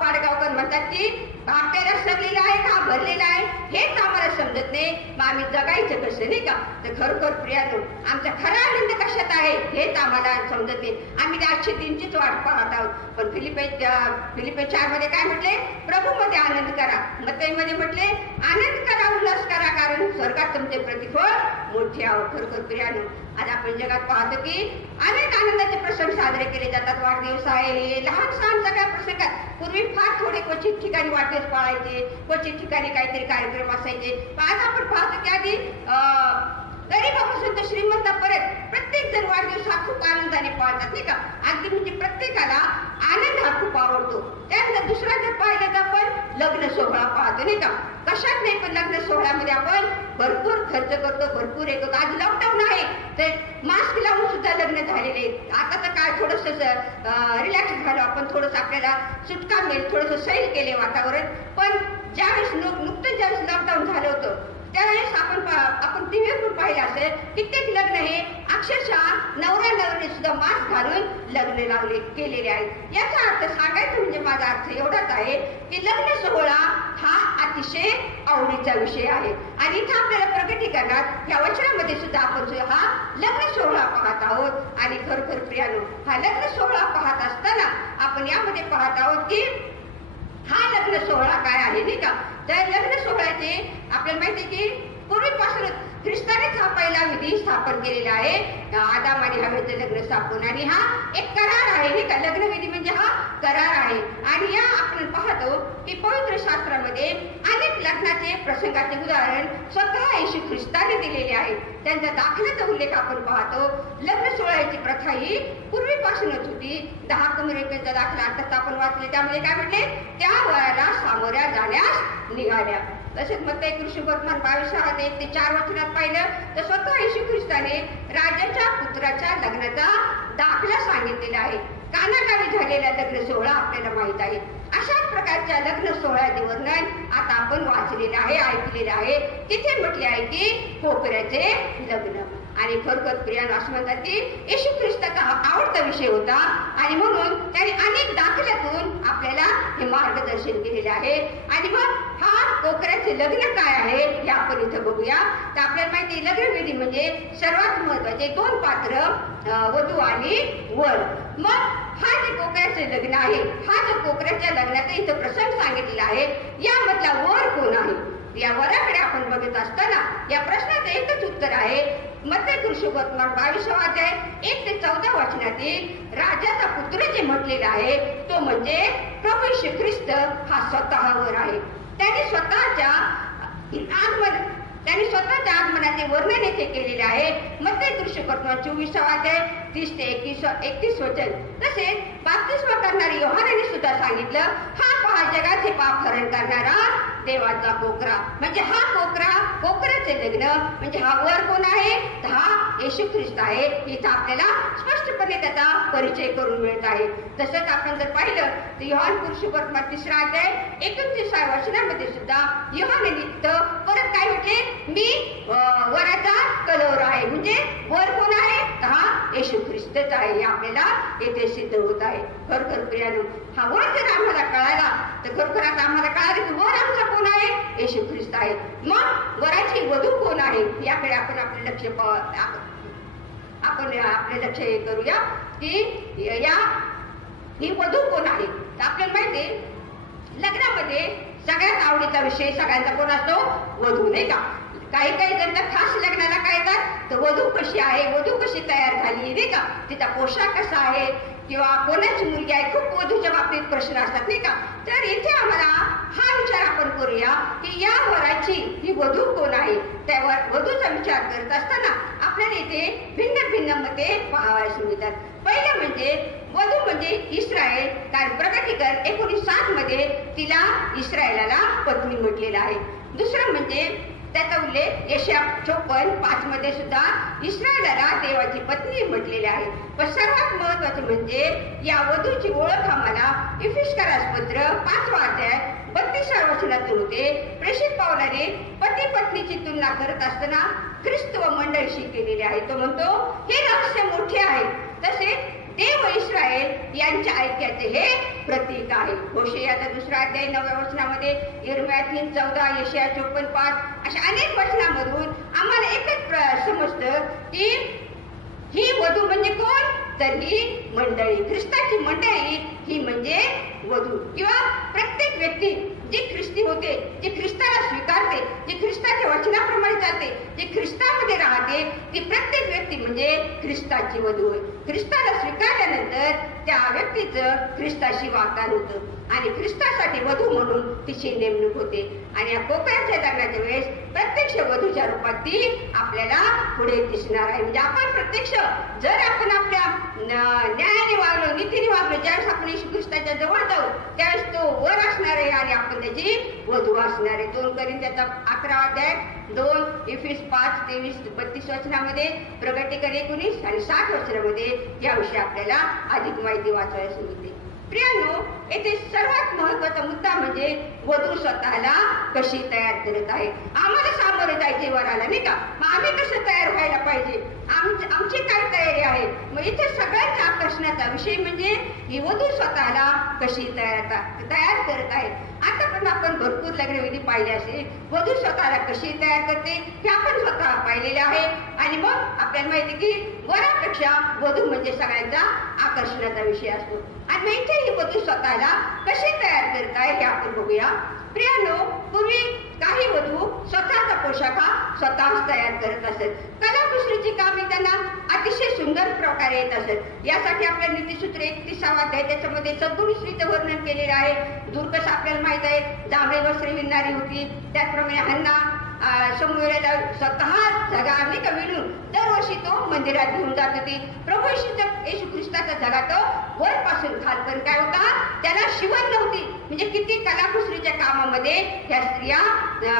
पाडगावकर म्हणतात की आपल्याला सगळेला आहे का भरलेला आहे हेच आम्हाला समजत नाही, मग आम्ही जगायचं कसं नाही का. तर खरोखर प्रियानो आमचा खरा आनंद कशात आहे हेच आम्हाला समजत नाही. आम्ही 803चीच वाट पाहत आहोत. पण फिलिपे 4 मध्ये काय म्हटले, प्रभू मध्ये आनंद करा. मत्ती मध्ये म्हटले आनंद करा, उल्हास करा, कारण स्वर्गात तुमचे प्रतिफळ मोठे आहोत. खरोखर प्रियानो आज आपण जगात पाहतो की अनेक आनंदाचे प्रसंग साजरे केले जातात. वाढदिवस आहे, लहान सहान सगळ्या प्रसंगात. पूर्वी फार थोडे क्वचित ठिकाणी वाढदिवस पाळायचे, क्वचित ठिकाणी काहीतरी कार्यक्रम असायचे. आज आपण पाहतो की आधी गरीबापासून तर श्रीमंतापर्यंत प्रत्येक जण वाढदिवस हा खूप आनंदाने पाळतात नाही का. अगदी म्हणजे प्रत्येकाला आनंद हा खूप आवडतो. त्यानंतर दुसरा जर पाहिलं तर आपण लग्न सोहळा पाहतो नाही का. कशात नाही पण लग्न सोहळ्यामध्ये आपण भरपूर खर्च करतो, भरपूर येतो. आज लॉकडाऊन आहे तर मास्क लावून सुद्धा लग्न झालेले. आता तर काय थोडस रिलॅक्स झालं आपण, थोडस आपल्याला सुटका मिळेल, थोडस सैल केले वातावरण. पण ज्यावेळेस नुकतंच ज्यावेळेस लॉकडाऊन झालं होतं त्यावेळेस आपण टीव्हीवर पाहिलं असेल कित्येक लग्न हे अक्षरशः नवरा नवरीने सुद्धा मास्क घालून लग्न लावले केलेले आहेत. याचा अर्थ सांगायचं म्हणजे माझा अर्थ एवढाच आहे की लग्न सोहळा हा अतिशय आवडीचा विषय आहे. आणि इथं आपल्याला प्रगटीकरणात या वचनामध्ये सुद्धा आपण हा लग्न सोहळा पाहत आहोत. आणि खरोखर प्रियानो हा लग्न सोहळा पाहत असताना आपण यामध्ये पाहत आहोत की हा लग्न सोहळा काय आहे नाही का. तर लग्न सोहळ्याचे आपल्याला माहिती की पूर्वीपासूनच ख्रिस्तानेच हा पहिला विधी स्थापन केलेला आहे. आदाम आणि हव्याचं लग्न स्थापन, आणि हा एक करार आहे नाही का. लग्नविधी म्हणजे हा करार आहे. आणि या आपण पाहतो की पवित्र शास्त्रामध्ये अनेक लग्नाचे प्रसंगाचे उदाहरण स्वतः येशू ख्रिस्ताने दिलेले आहेत. त्यांचा दाखल्याचा उल्लेख आपण पाहतो. लग्न सोहळ्याची प्रथा ही पूर्वीपासूनच होती. 10 कमरेचा दाखला आताच आपण वाचले. त्यामध्ये काय म्हटले, त्या वयाला सामोऱ्या जाण्यास निघाल्या. तसेच मत्ती कृष्णवर्तमान 22:1-4 वचनात पाहिलं तर स्वतः येशू ख्रिस्ताने राजाच्या पुत्राच्या लग्नाचा दाखला सांगितलेला आहे. कानागावी झालेला लग्न सोहळा आपल्याला माहित आहे. अशाच प्रकारच्या लग्न सोहळ्याचे वर्णन आता आपण वाचलेलं आहे, ऐकलेलं आहे. तिथे म्हटले आहे की कोपऱ्याचे लग्न. आणि खरोखर प्रियानो असं म्हणतात की येशू ख्रिस्ताचा हा आवडता विषय होता आणि म्हणून त्याने अनेक दाखल्यातून आपल्याला हे मार्गदर्शन केलेले आहे. आणि मग हा कोपऱ्याचे लग्न काय आहे हे आपण इथं बघूया. तर आपल्याला माहिती लग्नविधी म्हणजे सर्वात महत्वाचे 2 पात्र, वधू आणि वर. मग हा जे कोपऱ्याचे लग्न आहे, हा जो कोपऱ्याच्या लग्नाचा इथं प्रसंग सांगितलेला आहे, यामधला वर कोण आहे. या वराकडे आपण बघत असताना या प्रश्नाचं एकच उत्तर आहे. मत्ती कृष्णवर्तमान 22:1-14 वचनातील राजाचा पुत्र जे म्हटलेला आहे तो म्हणजे प्रभू येशू ख्रिस्त हा स्वतःवर आहे. त्याने स्वतःच्या आगमनाचे वर्णन येथे केलेले आहे. मत्ती कृष्णवर्तमान 24:30-31 वचन. तसेच बाप्तिस्मा करणारी योहानाने सुद्धा सांगितलं, हा पहा जगाचे पाप हरण करणारा देवाचा कोकरा. म्हणजे हा कोकराचे लग्न म्हणजे हा वर कोण आहे, तर हा येशू ख्रिस्त आहे. इथं आपल्याला स्पष्टपणे त्याचा परिचय करून मिळत आहे. तसंच आपण जर पाहिलं तर योहान कृष्णवर्तमान 3:29 वचनामध्ये सुद्धा योहानाने परत काय म्हटले, मी वराचा कलवर आहे. म्हणजे वर कोण आहे, तर हा येशू ख्रिस्तच आहे. हे आपल्याला येथे सिद्ध होत आहे. खरोखर प्रियानो हा वर जर आम्हाला कळाला तर खरोखर आता आम्हाला कळालं की वर आमचा कोण आहे, येशू ख्रिस्त आहे. मग वराची वधू कोण आहे याकडे आपण आपले लक्ष हे करूया की ही वधू कोण आहे. तर आपल्याला माहिती लग्नामध्ये सगळ्यात आवडीचा विषय सगळ्यांचा कोण असतो, वधू नाही का. काही जण खास लग्नाला काय येतात तर वधू कशी आहे, वधू कशी तयार झाली नाही का, तिचा पोशाख कसा आहे किंवा कोणाची मुलगी आहे. खूप वधूच्या बाबतीत प्रश्न असतात नाही का. तर इथे आम्हाला हा विचार आपण करूया की या वराची ही वधू कोण आहे. त्या वधूचा विचार करत असताना आपल्याला इथे भिन्न मते पाहावयास मिळतात. पहिलं म्हणजे वधू म्हणजे इस्रायल, कारण प्रगटीकर 19:7 मध्ये तिला इस्रायलाला पत्नी म्हटलेला आहे. दुसरं म्हणजे त्याचा उल्लेख यशया 54:5 मध्ये सुद्धा इस्रायलाला देवाची पत्नी म्हटलेले आहे. पण सर्वात महत्वाचे म्हणजे या वधूची ओळख आम्हाला इफिस्करास पत्र 5:32 वचनातून होते. प्रेषित पावलाने पती पत्नीची तुलना करत असताना ख्रिस्त व मंडळीशी केलेली आहे. तो म्हणतो हे रहस्य मोठे आहे. तसेच ते व इस्रायल यांच्या ऐक्याचे हे प्रतीक आहे. होशेयाचा 2 अध्याय 9व्या वचनामध्ये, यिर्मया 3:14, यशाया 54:5 अशा अनेक वचनामधून आम्हाला एकच समजतं की ही वधू म्हणजे कोण, तर ही मंडळी, ख्रिस्ताची मंडळी ही म्हणजे वधू. किंवा प्रत्येक व्यक्ती जे ख्रिस्ती होते, जे ख्रिस्ताला स्वीकारते, जे ख्रिस्ताच्या वचनाप्रमाणे चालते, जे ख्रिस्तामध्ये राहते, ती प्रत्येक व्यक्ती म्हणजे ख्रिस्ताची वधू होय. ख्रिस्ताला स्वीकारल्यानंतर त्या व्यक्तीचं ख्रिस्ताशी वागदान होतं आणि ख्रिस्तासाठी वधू म्हणून तिची नेमणूक होते. आणि या कोपऱ्याच्या लग्नाच्या वेळेस प्रत्यक्ष वधूच्या रूपात ती आपल्याला पुढे दिसणार आहे. म्हणजे आपण प्रत्यक्ष जर आपण आपल्या न्यायाने वागलो, नीतीने वागलो, ज्यावेळेस आपण येशू ख्रिस्ताच्या जवळ जाऊ त्यावेळेस तो वर असणार आहे आणि आपण त्याची वधू असणार आहे. 2 कोरिंथ्याचा 11 अध्याय 2, इफिस 5:23-32 वचनामध्ये, प्रकटीकरण 19 आणि 60 वचनामध्ये याविषयी आपल्याला अधिक माहिती वाचायला मिळते. प्रियानो, येथे सर्वात महत्वाचा मुद्दा म्हणजे वधू स्वतःला कशी तयार करत आहे. आम्हाला सामोरे जायचे वराला, नाही का? मग आम्ही कसं तयार व्हायला पाहिजे, आमची काय तयारी आहे. मग इथे सगळ्यात आकर्षणाचा विषय म्हणजे ही वधू स्वतःला कशी तयार करत आहे. आता पण आपण भरपूर लग्नविधी पाहिले असेल, वधू स्वतःला कशी तयार करते हे आपण स्वतः पाहिलेले आहे. आणि मग आपल्याला माहिती की वरापेक्षा वधू म्हणजे सगळ्यांचा आकर्षणाचा विषय असतो. आणि मग इथे ही वधू स्वतःला कशी तयार करत आहे हे आपण बघूया. प्रियानो, पूर्वी काही वधू स्वतःचा पोशाख हा स्वतःच तयार करत असत. कलाकुसरीची कामे त्यांना अतिशय सुंदर प्रकारे येत असत. यासाठी आपल्या नीतिसूत्र 31 अध्याय त्याच्यामध्ये सद्गुणी स्त्रीचं वर्णन केलेलं आहे. दुर्कस आपल्याला माहित आहे, जांभळे वस्त्र विणणारी होती. त्याचप्रमाणे हन्ना शमूएलला स्वतः झगा नाही का विणून दरवर्षी तो मंदिरात घेऊन जात होती. प्रभू येशू ख्रिस्ताचा झगा तो वरपासून खालपर्यंत काय होता, त्याला शिवण नव्हती. म्हणजे किती कलाकुसरीच्या कामामध्ये ह्या स्त्रिया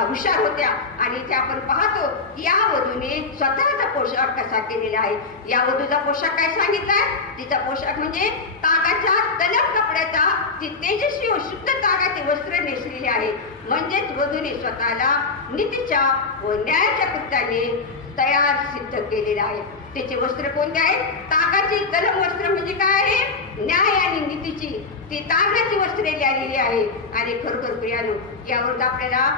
हुशार होत्या. आणि ते आपण पाहतो या वधूने स्वतःचा पोशाख कसा केलेला आहे. या वधूचा पोशाख काय सांगितलाय, तिचा पोशाख म्हणजे तागाच्या तलम कपड्याचा ती तेजस्वी व शुद्ध तागाचे वस्त्र नेसलेले आहे. म्हणजेच वधूने स्वतःला नीतीच्या व न्यायाच्या कृत्याने तयार सिद्ध केलेला आहे. त्याचे वस्त्र कोणते आहेत, तागाची तलम वस्त्र म्हणजे काय आहे, न्याय आणि नीतीची ती तागाची वस्त्रे लिहिलेली आहे. आणि खरोखर प्रियानो, यावरून आपल्याला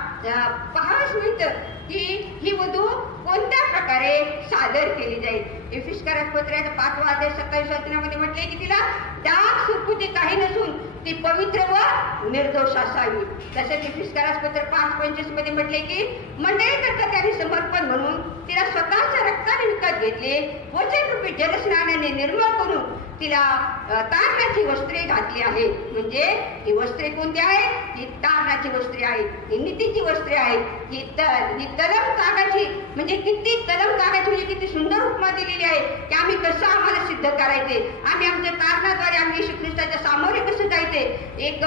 पाहावंच मिळतं की ही वधू कोणत्या प्रकारे सादर केली जाईल. इफिसकारास पत्राच्या 5 अध्याय 27 वचनामध्ये म्हटले की तिला डाग सुरकुती काही नसून ती पवित्र व निर्दोष असावी. तसेच इफिसकारास पत्र 5:25 मध्ये म्हटले की मंडळी करता त्यांनी समर्पण म्हणून तिला स्वतःच्या रक्ताने विकत घेतले, वचनरूपी जलस्नानाने निर्मळ करून तिला तारणाची वस्त्रे घातली आहेत. म्हणजे ही वस्त्रे कोणती आहेत, ही तारणाची वस्त्रे आहेत, ही नीतीची वस्त्रे आहेत. ही तलम तागाची म्हणजे किती तलम तागाची म्हणजे किती सुंदर उपमा दिलेली आहे की आम्ही कसं आम्हाला सिद्ध करायचे, आम्ही आमच्या तारणाद्वारे आम्ही येशू ख्रिस्ताच्या सामोरे कसं जायचे, एक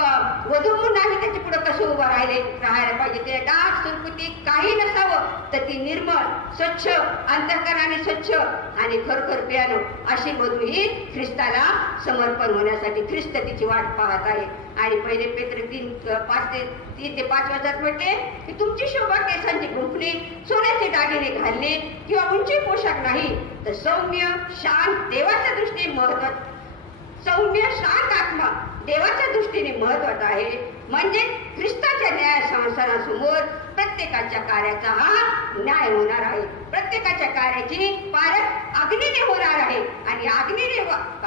वधू म्हणून आम्ही त्याच्या पुढे कसं उभं राहायला पाहिजे. ते डाग सुरकुती काही नसावं, तर ती निर्मळ स्वच्छ अंतःकरणाने स्वच्छ आणि खरोखर प्रियानो अशी वधू ही ख्रिस्ताला समर्पण होण्यासाठी ख्रिस्त तिची वाट पाहत आहे. आणि पहिले पेत्र 3:5 वाजत म्हटले की तुमची शोभा केसांची गुंफणे, सोन्याचे दागिने घालणे किंवा उंची पोशाख नाही, तर सौम्य शांत देवाच्या दृष्टीने आत्मा देवाच्या दृष्टीने महत्वाचा आहे. म्हणजे ख्रिस्ताच्या न्याय संसारासमोर प्रत्येकाच्या कार्याचा हा न्याय होणार आहे. प्रत्येकाच्या कार्याची पारख अग्नीने होणार आहे. आणि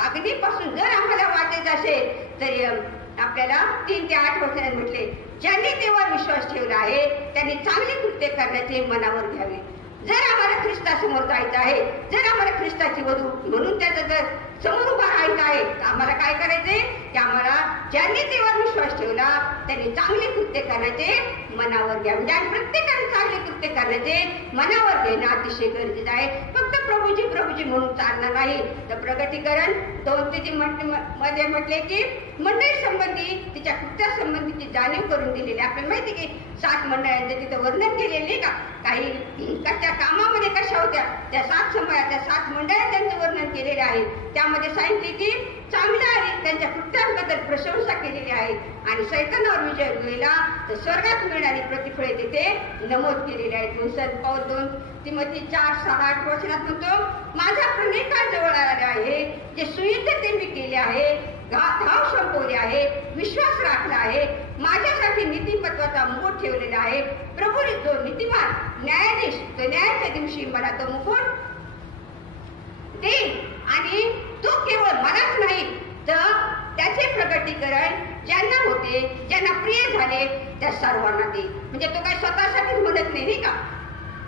अग्नीपासून जर आम्हाला वाचायचं असेल तर आपल्याला 3 ते 8 वचनात म्हटले, ज्यांनी देवावर विश्वास ठेवला आहे त्यांनी चांगली कृत्य करण्याचे मनावर घ्यावे. जर आम्हाला ख्रिस्तासमोर जायचं आहे, जर आम्हाला ख्रिस्ताची वधू म्हणून त्याचा जर समोर उभा राहायचं आहे, तर आम्हाला काय करायचंय की आम्हाला ज्यांनी देवावर विश्वास ठेवला त्यांनी चांगले कृत्य करण्याचे मनावर घ्यावे. आणि प्रत्येकाने चांगले कृत्य करण्याचे मनावर घेणं अतिशय गरजेचं आहे. फक्त प्रभूजी म्हणून चालणार नाही. तर प्रकटीकरण 2:3 मध्ये म्हटले की मंडळी संबंधी तिच्या कृत्यासंबंधीची जाणीव करून दिलेली. आपल्याला माहिती की 7 मंडळांचे तिथं वर्णन केलेले का, काही कशा कामामध्ये कशा होत्या, त्या 7 समया त्या 7 मंडळात त्यांचं वर्णन केलेले आहे. त्यामध्ये सांगितले की चांगल्या आणि त्यांच्या कृत्यांबद्दल प्रशंसा केलेली आहे. आहेत आणि सैतानावर विजय मिळाला तर स्वर्गात मिळणारी प्रतिफळे तिथे नमूद केलेली आहेत. संत पाऊल 2 तिमोथी 4:6-8 वचनात म्हणतो, माझा प्रणेका जवळ आलेला आहे, जे सुयुद्ध ते मी केले आहे, धाव संपवली आहे, विश्वास राखला आहे, माझ्यासाठी नीतिमत्वाचा मुकुट ठेवलेला आहे. प्रभूने जो नीतिमान न्यायाधीश तो न्यायाच्या दिवशी मला तो मुकुट देईल आणि तो केवळ मलाच नाही तर त्याचे प्रकटीकरण ज्यांना होते, ज्यांना प्रिय झाले त्या सर्वांना देईल. म्हणजे तो काही स्वतःसाठीच म्हणत नाही का?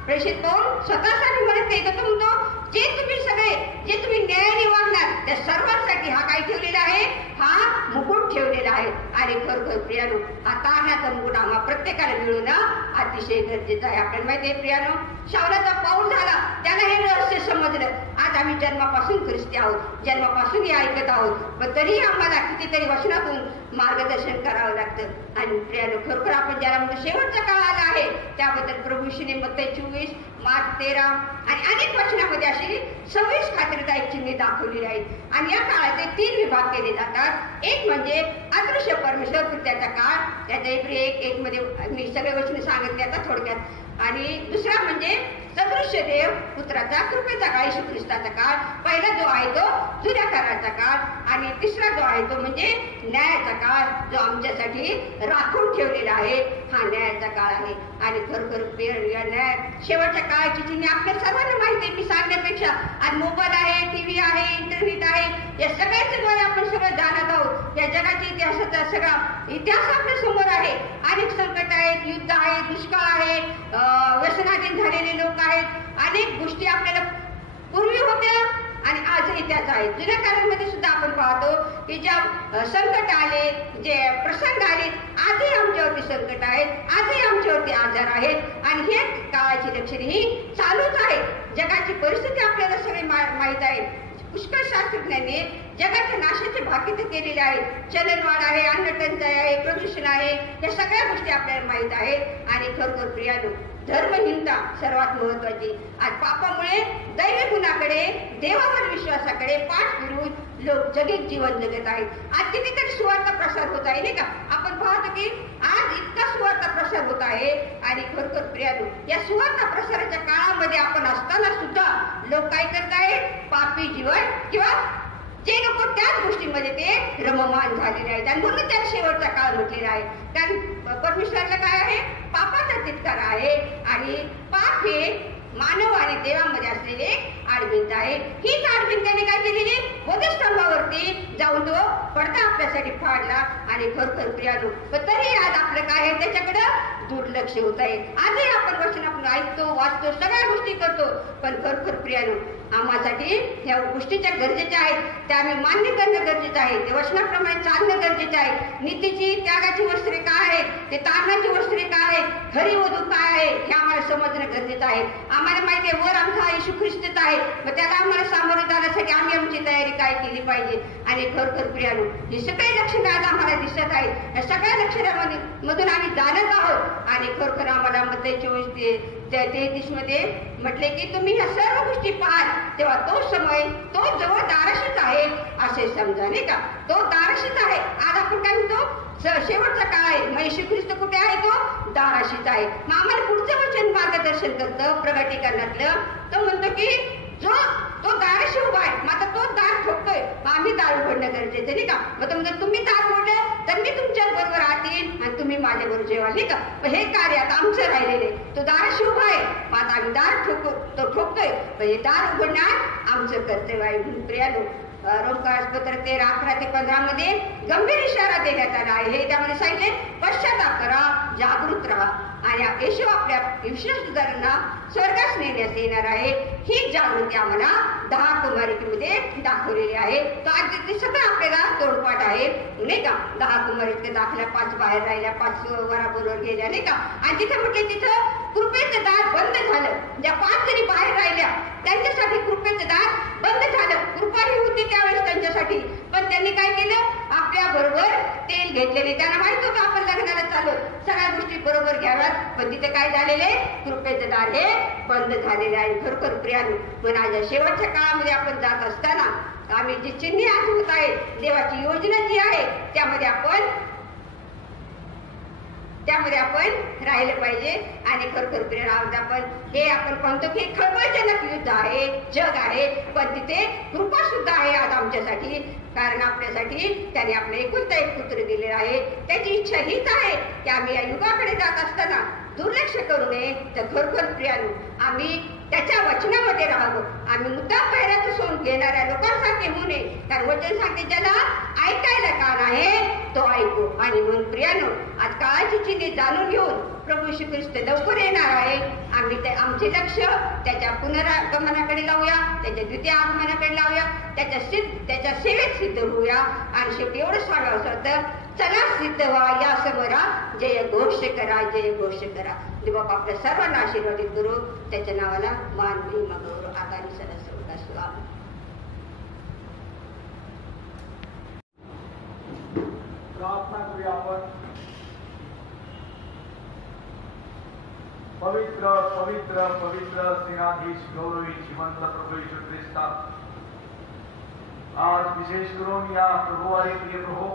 प्रेषित पाऊल स्वतःसाठी म्हणत नाही, तर तो म्हणतो जे तुम्ही न्यायाने वागणार त्या सर्वांसाठी हा काय ठेवलेला आहे, हा मुकुट ठेवलेला आहे. आणि खरोखर प्रियानो, हा तारणाचा मुकुट आम्हा प्रत्येकाला मिळवणं अतिशय गरजेचं आहे. आपल्याला माहिती आहे प्रियानो, शाऊलाचा पाऊल झाला, त्याला हे रहस्य समजलं. आज आम्ही जन्मापासून ख्रिस्ती आहोत, जन्मापासून हे ऐकत आहोत, पण तरीही आम्हाला कितीतरी वचनातून मार्गदर्शन करावं लागतं. आणि प्रियानो, खरोखर आपण ज्याला म्हणतो शेवटचा काळ आला आहे, त्याबद्दल प्रभू श्री मत्ती 24, मार्क 13 आणि अनेक वचनामध्ये अशी 26 खात्रीदायक चिन्हे दाखवलेली आहेत. आणि या काळाचे 3 विभाग केले जातात. एक म्हणजे अदृश्य परमेश्वर कृत्याचा काळ, त्याच्या इब्री 1:1 मध्ये मी सगळे वचन सांगितले आता थोडक्यात. आणि दुसरा म्हणजे सदृश्य देव पुत्राचा कृपेचा काळ, येशू ख्रिस्ताचा काळ. पहिला जो आहे तो जुन्या कराराचा काळ आणि तिसरा जो आहे तो म्हणजे न्यायाचा काळ, जो आमच्यासाठी राखून ठेवलेला आहे, हा न्यायाचा काळ आहे. आणि खरोखर न्याय शेवटच्या काळाची चिन्हे आपल्या सर्वांना माहिती आहे. मी सांगण्यापेक्षा आज मोबाईल आहे, टीव्ही आहे, इंटरनेट आहे, या सगळ्याच्याद्वारे आपण सगळं जाणत आहोत. या जगाच्या इतिहासाचा सगळा इतिहास आपल्या समोर आहे. अनेक संकट आहेत, युद्ध आहे, दुष्काळ आहे, व्यसनाधीन झालेले लोक आहेत, अनेक गोष्टी आपल्याला पूर्वी होत्या आणि आजही त्याच आहेत. जुन्या काळामध्ये सुद्धा आपण पाहतो की ज्या संकट आले, जे प्रसंग आले, आजही आमच्यावरती संकट आहेत, आजही आमच्यावरती आजार आहेत आणि हे काळाची लक्षणे ही चालूच आहे. जगाची परिस्थिती आपल्याला सगळे माहीत आहे. पुष्कळ शास्त्रज्ञांनी जगाच्या नाशाचे भाकित केलेले आहेत. चलनवाढ आहे, अन्न टंचाई आहे, प्रदूषण आहे, या सगळ्या गोष्टी आपल्याला माहीत आहेत. आणि खरोखर प्रियानो, धर्महीनता सर्वात महत्वाची. आज पापामुळे दैवी गुणाकडे, देवावर विश्वासाकडे पाठ फिरून लोक जगीत जीवन जगत आहेत. आज कितीतरी सुवार्थ प्रसार होत आहे नाही का? आपण पाहतो की आज इतका सुवार्थ प्रसार होत आहे. आणि खरोखर प्रियानो, या सुवार्थ प्रसाराच्या काळामध्ये आपण असताना सुद्धा लोक काय करत आहेत? पापी जीवन किंवा जे लोक त्याच गोष्टीमध्ये ते रममान झालेले आहेत. आणि म्हणून त्याला शेवटचा काळ म्हटलेला आहे. कारण परमेश्वराला काय आहे? पापाचा तिटकार आहे. आणि पाप हे मानव आणि देवामध्ये असलेले आडभिंत आहे. हीच आडभिंत त्याने काय केलेली? वधस्तंभावरती जाऊन तो पडदा आपल्यासाठी फाडला. आणि खरोखर प्रियानो, पण तरी आज आपलं काय आहे? त्याच्याकडं दुर्लक्ष होत आहे. आजही आपण वचन आपण ऐकतो, वाचतो, सगळ्या गोष्टी करतो, पण खरोखर प्रियानो, आम्हासाठी ह्या गोष्टीच्या गरजेच्या आहेत, त्या आम्ही मान्य करणं गरजेचं आहे. ते वचनाप्रमाणे चालणं गरजेचं आहे. नीतीची, त्यागाची वस्त्रे काय आहेत, ते तारणाची वस्त्रे काय आहेत, खरी वधू काय आहे, हे आम्हाला समजणं गरजेचं आहे. आम्हाला माहिती आहे वर आमचा येशू ख्रिस्तच आहे, मग त्याला आम्हाला सामोरे जाण्यासाठी आम्ही आमची तयारी काय केली पाहिजे. आणि खरोखर प्रियानो, हे सगळे लक्षणे आज आम्हाला दिसत आहेत. या सगळ्या लक्षणामधून आम्ही जाणत आहोत. आणि खरोखर आम्हाला मत्ती 24:33 मध्ये म्हटले की तुम्ही ह्या सर्व गोष्टी पाहाल तेव्हा तो समय तो जवळ दाराशीच आहे असे समजा नाही का? तो दाराशीच आहे. आज आपण काय म्हणतो? शेवटचा काळ आहे, मग येशू ख्रिस्त कुठे आहे? तो दाराशीच आहे. मग आम्हाला पुढचं वचन मार्गदर्शन करतं प्रगटीकरणातलं. तो म्हणतो की जो तो दाराशी उभा आहे, मग आता तो दार ठोकतोय, आम्ही दार उघडणं गरजेचं नाही का? मग तो म्हणतो तुम्ही दार उघडलं तर मी तुमच्या बरोबर आतील आणि तुम्ही माझ्या बरोबर जेवाल नाही का? मग हे कार्य आता आमचं राहिलेले. तो दाराशी उभा आहे, मग आता आम्ही दार तो ठोकतोय, पण हे दार उघडणार आमचं कर्तव्य आहे. प्रियानो, रोमकार्यपत्र 13:11-15 मध्ये गंभीर इशारा देण्यात आला आहे. हे त्यामध्ये सांगितले, पश्चाताप करा, जागृत राहा आणि येशू आपल्या विश्वासदारांना स्वर्गास नेण्यास येणार आहे. ही जागृती आम्हाला 10 कुमारिकेमध्ये दाखवलेली आहे. तर आज ते सगळं आपल्याला तोडपाठ आहे नाही का? 10 कुमारिके दाखल्या, 5 बाहेर राहिल्या, 5 वराबरोबर गेल्या नाही का? आणि तिथे म्हटले तिथं कृपेचं दार बंद झालं. ज्या 5 जणी बाहेर राहिल्या त्यांच्यासाठी कृपेचं दार बंद झालं. कृपा ही होती त्यावेळेस त्यांच्यासाठी, पण त्यांनी काय केलं? आपल्या बरोबर तेल घेतलेले. त्यांना माहित होतं आपण लग्नाला चालू, सगळ्या गोष्टी बरोबर घ्याव्यात, पण तिथे काय झालेले? कृपेचं दार हे बंद झालेले आहे. खरोखर प्रियानो, पण आज शेवटच्या काळामध्ये आपण जात असताना आम्ही जी चिन्हे आज होत आहे, देवाची योजना जी आहे त्यामध्ये आपण त्यामध्ये आपण राहिलं पाहिजे. आणि खरोखर प्रिय आज आपण म्हणतो की खळबळजनक युद्ध आहे, जग आहे, पण तिथे कृपा सुद्धा आहे आज आमच्यासाठी. कारण आपल्यासाठी त्याने आपले एकुलता एक पुत्र दिलेला आहे. त्याची इच्छा हीच आहे की आम्ही या युगाकडे जात असताना दुर्लक्ष करू नये. तर खरोखर प्रियानो आम्ही त्याच्या वचनामध्ये राहावं. आम्ही मुद्दाम पैराचं सोन घेणाऱ्या लोकांसारखे होऊ नये. कारण वचन सांगते ज्याला ऐकायला कान आहे तो ऐकू. आणि म्हणून प्रियानो आज काळाची चिन्हे जाणून घेऊन प्रभू श्री ख्रिस्त लवकर येणार आहे. आम्ही आमचे लक्ष त्याच्या पुनरागमनाकडे लावूया, त्याच्या द्वितीय आगमनाकडे लावूया, त्याच्या सेवेत सिद्ध होऊया. आणि शेवटी एवढंच सांगावं असं होतं, चला सिद्ध व्हा या समोरा, जय घोष करा, जय घोष करा. देवबाप आपल्या सर्वांना आशीर्वादित करू. त्याच्या नावाला मान महिमा गौरव आता आणि सरस्वता शिवा. प्रार्थना करूया आपण. पवित्र पवित्र पवित्र सेनाधीश गौरवी श्रीमंत प्रभू येशू ख्रिस्ता, आज विशेष करून या प्रभुवारी प्रिय प्रभू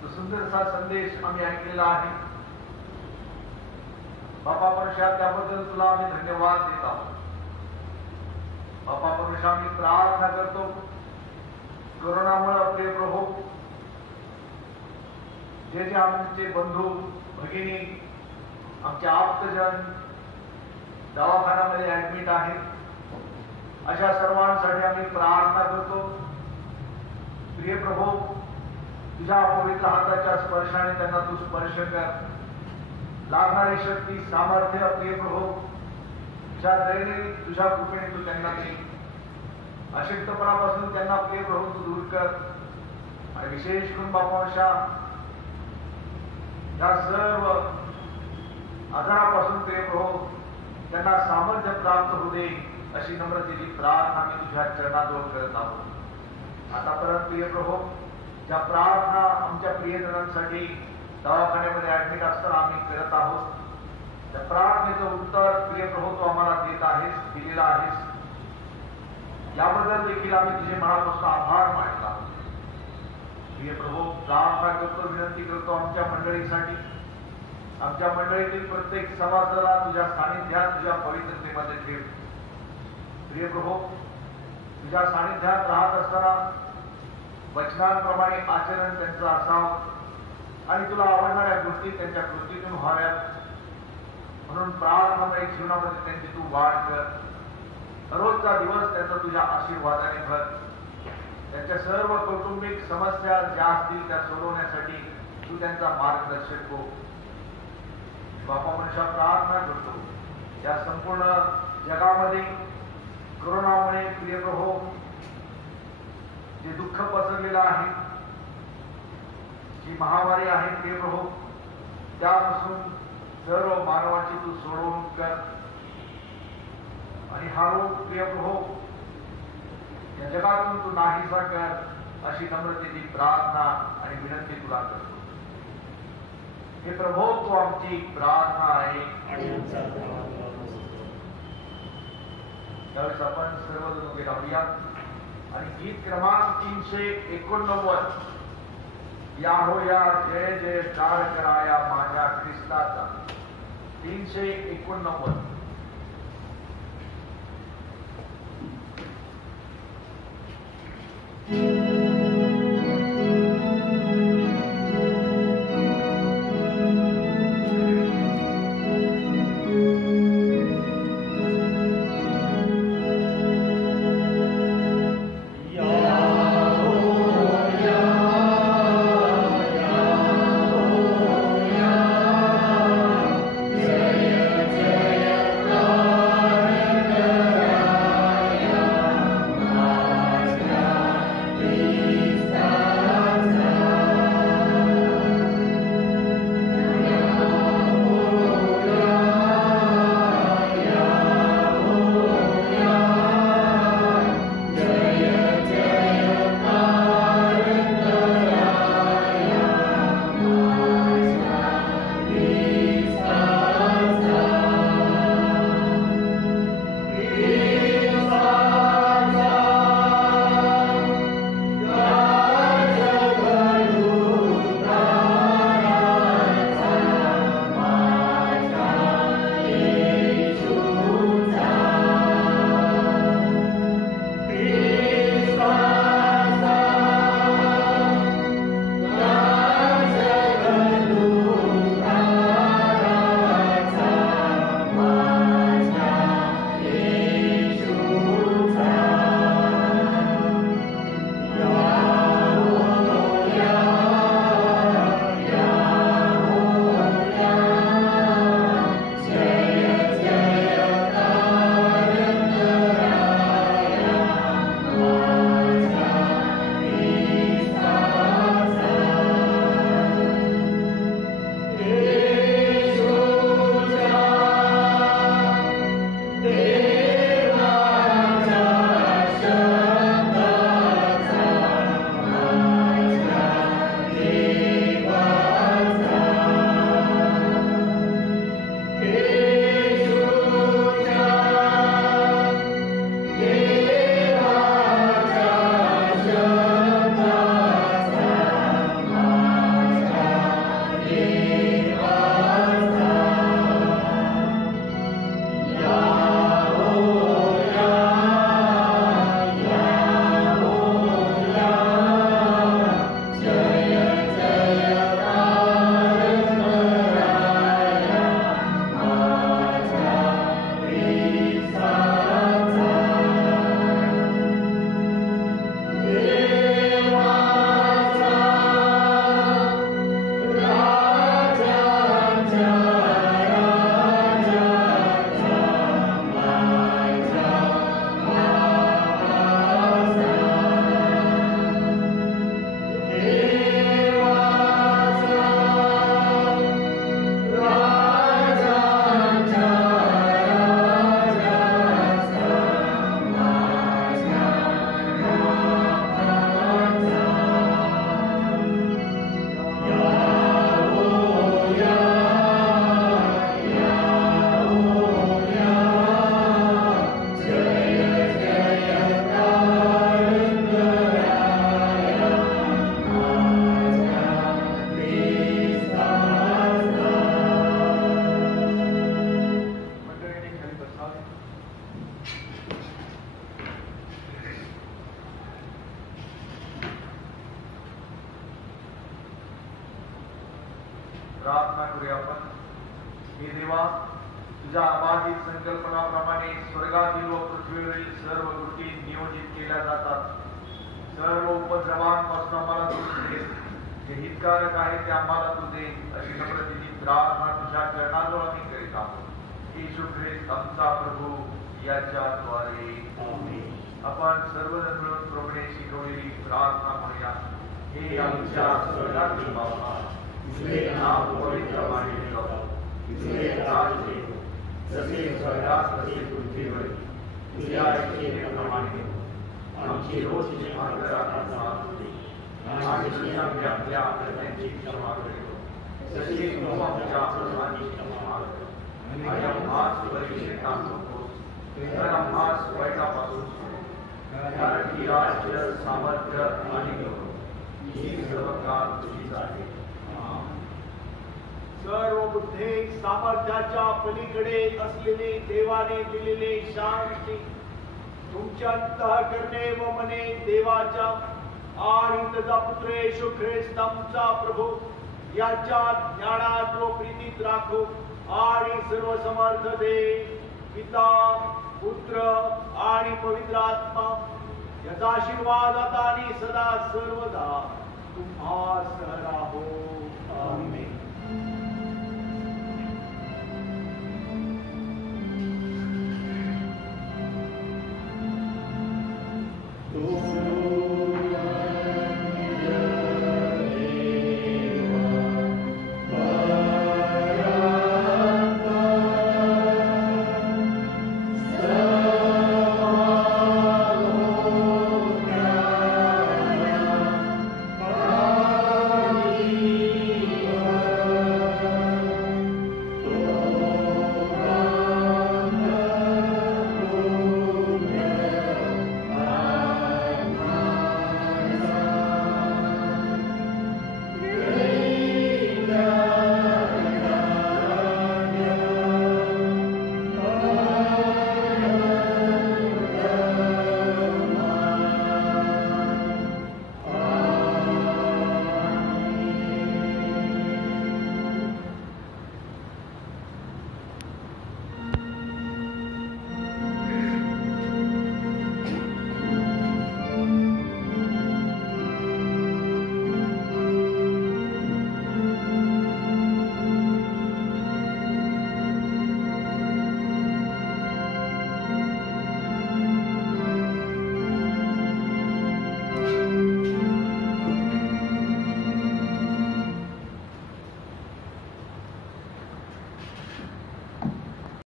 तो सुंदरसा संदेश आम्ही ऐकलेला आहे. बापा परमेश्वर त्याबद्दल तुला आम्ही धन्यवाद देत आहोत. बापा परमेश्वर आम्ही प्रार्थना करतो कोरोनामुळे प्रिय प्रभू जे आमचे बंधू भगिनी आमचे आप्तजन दवाखान्यामध्ये ऍडमिट आहेत, अशा सर्वांसाठी आम्ही प्रार्थना करतो. प्रिय प्रभू तुझ्या पवित्र हाताच्या स्पर्शाने त्यांना तू स्पर्श कर. लागणारी शक्ती सामर्थ्य प्रिय प्रभू तुझ्या दयेने तुझ्या कृपेने तू त्यांना दे. अशक्तपणापासून त्यांना प्रिय प्रभू तू दूर कर. आणि विशेष करून बापांशा या सर्व आजारापासून प्रिय प्रभू त्यांना सामर्थ्य प्राप्त होऊ दे अशी नम्रतेची प्रार्थना आम्ही तुझ्या चरणाजवळ करत आहोत. आतापर्यंत प्रिय प्रभू ज्या प्रार्थना आमच्या प्रियजनांसाठी दवाखान्यामध्ये ऍडमिट असताना आम्ही करत आहोत, त्या प्रार्थनेचं उत्तर प्रिय प्रभू तू आम्हाला देत आहेस, दिलेला आहेस. याबद्दल देखील आम्ही तुझे मनापासून आभार मानला. प्रिय प्रभू प्रार्थना करतो, विनंती करतो आमच्या मंडळीसाठी. आमच्या मंडळीतील प्रत्येक सभासदाला तुझ्या सानिध्यात तुझ्या पवित्रतेमध्ये ठेव. प्रिय प्रभू तुझ्या सानिध्यात राहत असताना वचनांप्रमाणे आचरण त्यांचं असावं आणि तुला आवडणाऱ्या गोष्टी त्यांच्या कृतीतून व्हाव्यात म्हणून प्रार्थनामय जीवनामध्ये त्यांची तू वाढ कर. रोजचा दिवस त्यांचा तुझ्या आशीर्वादाने भर. त्यांच्या सर्व कौटुंबिक समस्या ज्या असतील त्या सोडवण्यासाठी तू त्यांचा मार्गदर्शक हो. बापा मनुष्या प्रार्थना करतो या संपूर्ण जगामध्ये कोरोनामुळे प्रिय प्रभू जे दुःख पसरलेलं आहे, जी महामारी आहे प्रिय प्रभू, त्यापासून सर्व मानवाची तू सोडवणूक कर. आणि हा रोग प्रिय प्रभू या जगातून तू नाहीसा कर अशी नम्रतेची प्रार्थना आणि विनंती तुला करतो. हे प्रभू तू आमची प्रार्थना आहे. त्यावेळेस आपण सर्वजण उभे राहूया आणि गीत क्रमांक 389 या हो या जय जयकार कराया माझ्या ख्रिस्ताचा 389. जय जय प्रार्थना करूया आपण. हे देवा, तुझ्या अबाधित संकल्पनाप्रमाणे स्वर्गातील व पृथ्वीवरील सर्व गोष्टी नियोजित केल्या जातात. सर्व उपद्रवांपासून आम्हाला दूर दे. जे हितकारक आहे ते आम्हाला तू दे. अशी नम्रतेची प्रार्थना तुझ्या चरणाजवळ आम्ही करीत आहोत. येशू ख्रिस्त आमचा प्रभू याच्याद्वारे आपण सर्वजण मिळून प्रभूने शिकवलेली प्रार्थना म्हणूया. हे आमच्या स्वर्गातील बाबा, तुझे नाव पवित्र मानले जाओ. तुझे राज्य येवो. जसे स्वर्गात तसे पृथ्वीवर. तुझ्या इच्छेप्रमाणे आमची रोजची भाकर आता आम्हाला दे. आणि आम्ही आपल्या अपराधांची क्षमा करीतो, जशी तू आमच्या अपराधांची क्षमा कर. आणि आम्हास परीक्षेत आणू नकोस, तर आम्हास वाईटापासून सोड. कारण की राज्य, सामर्थ्य आणि गौरव ही सर्व काळ तुझीच आहे. सर्व बुद्धे सामर्थ्याच्या पलीकडे असलेले देवाने दिलेले शांती तुमच्या अंतःकरणे व मने देवाच्या आणि त्याचा पुत्र येशू ख्रिस्त आमचा प्रभू याच्या ज्ञानात व प्रीतीत राखो. आणि सर्व समर्थ देव, पिता, पुत्र आणि पवित्र आत्मा याचा आशीर्वाद आता आणि सदा सर्वदा तुम्हा सहरा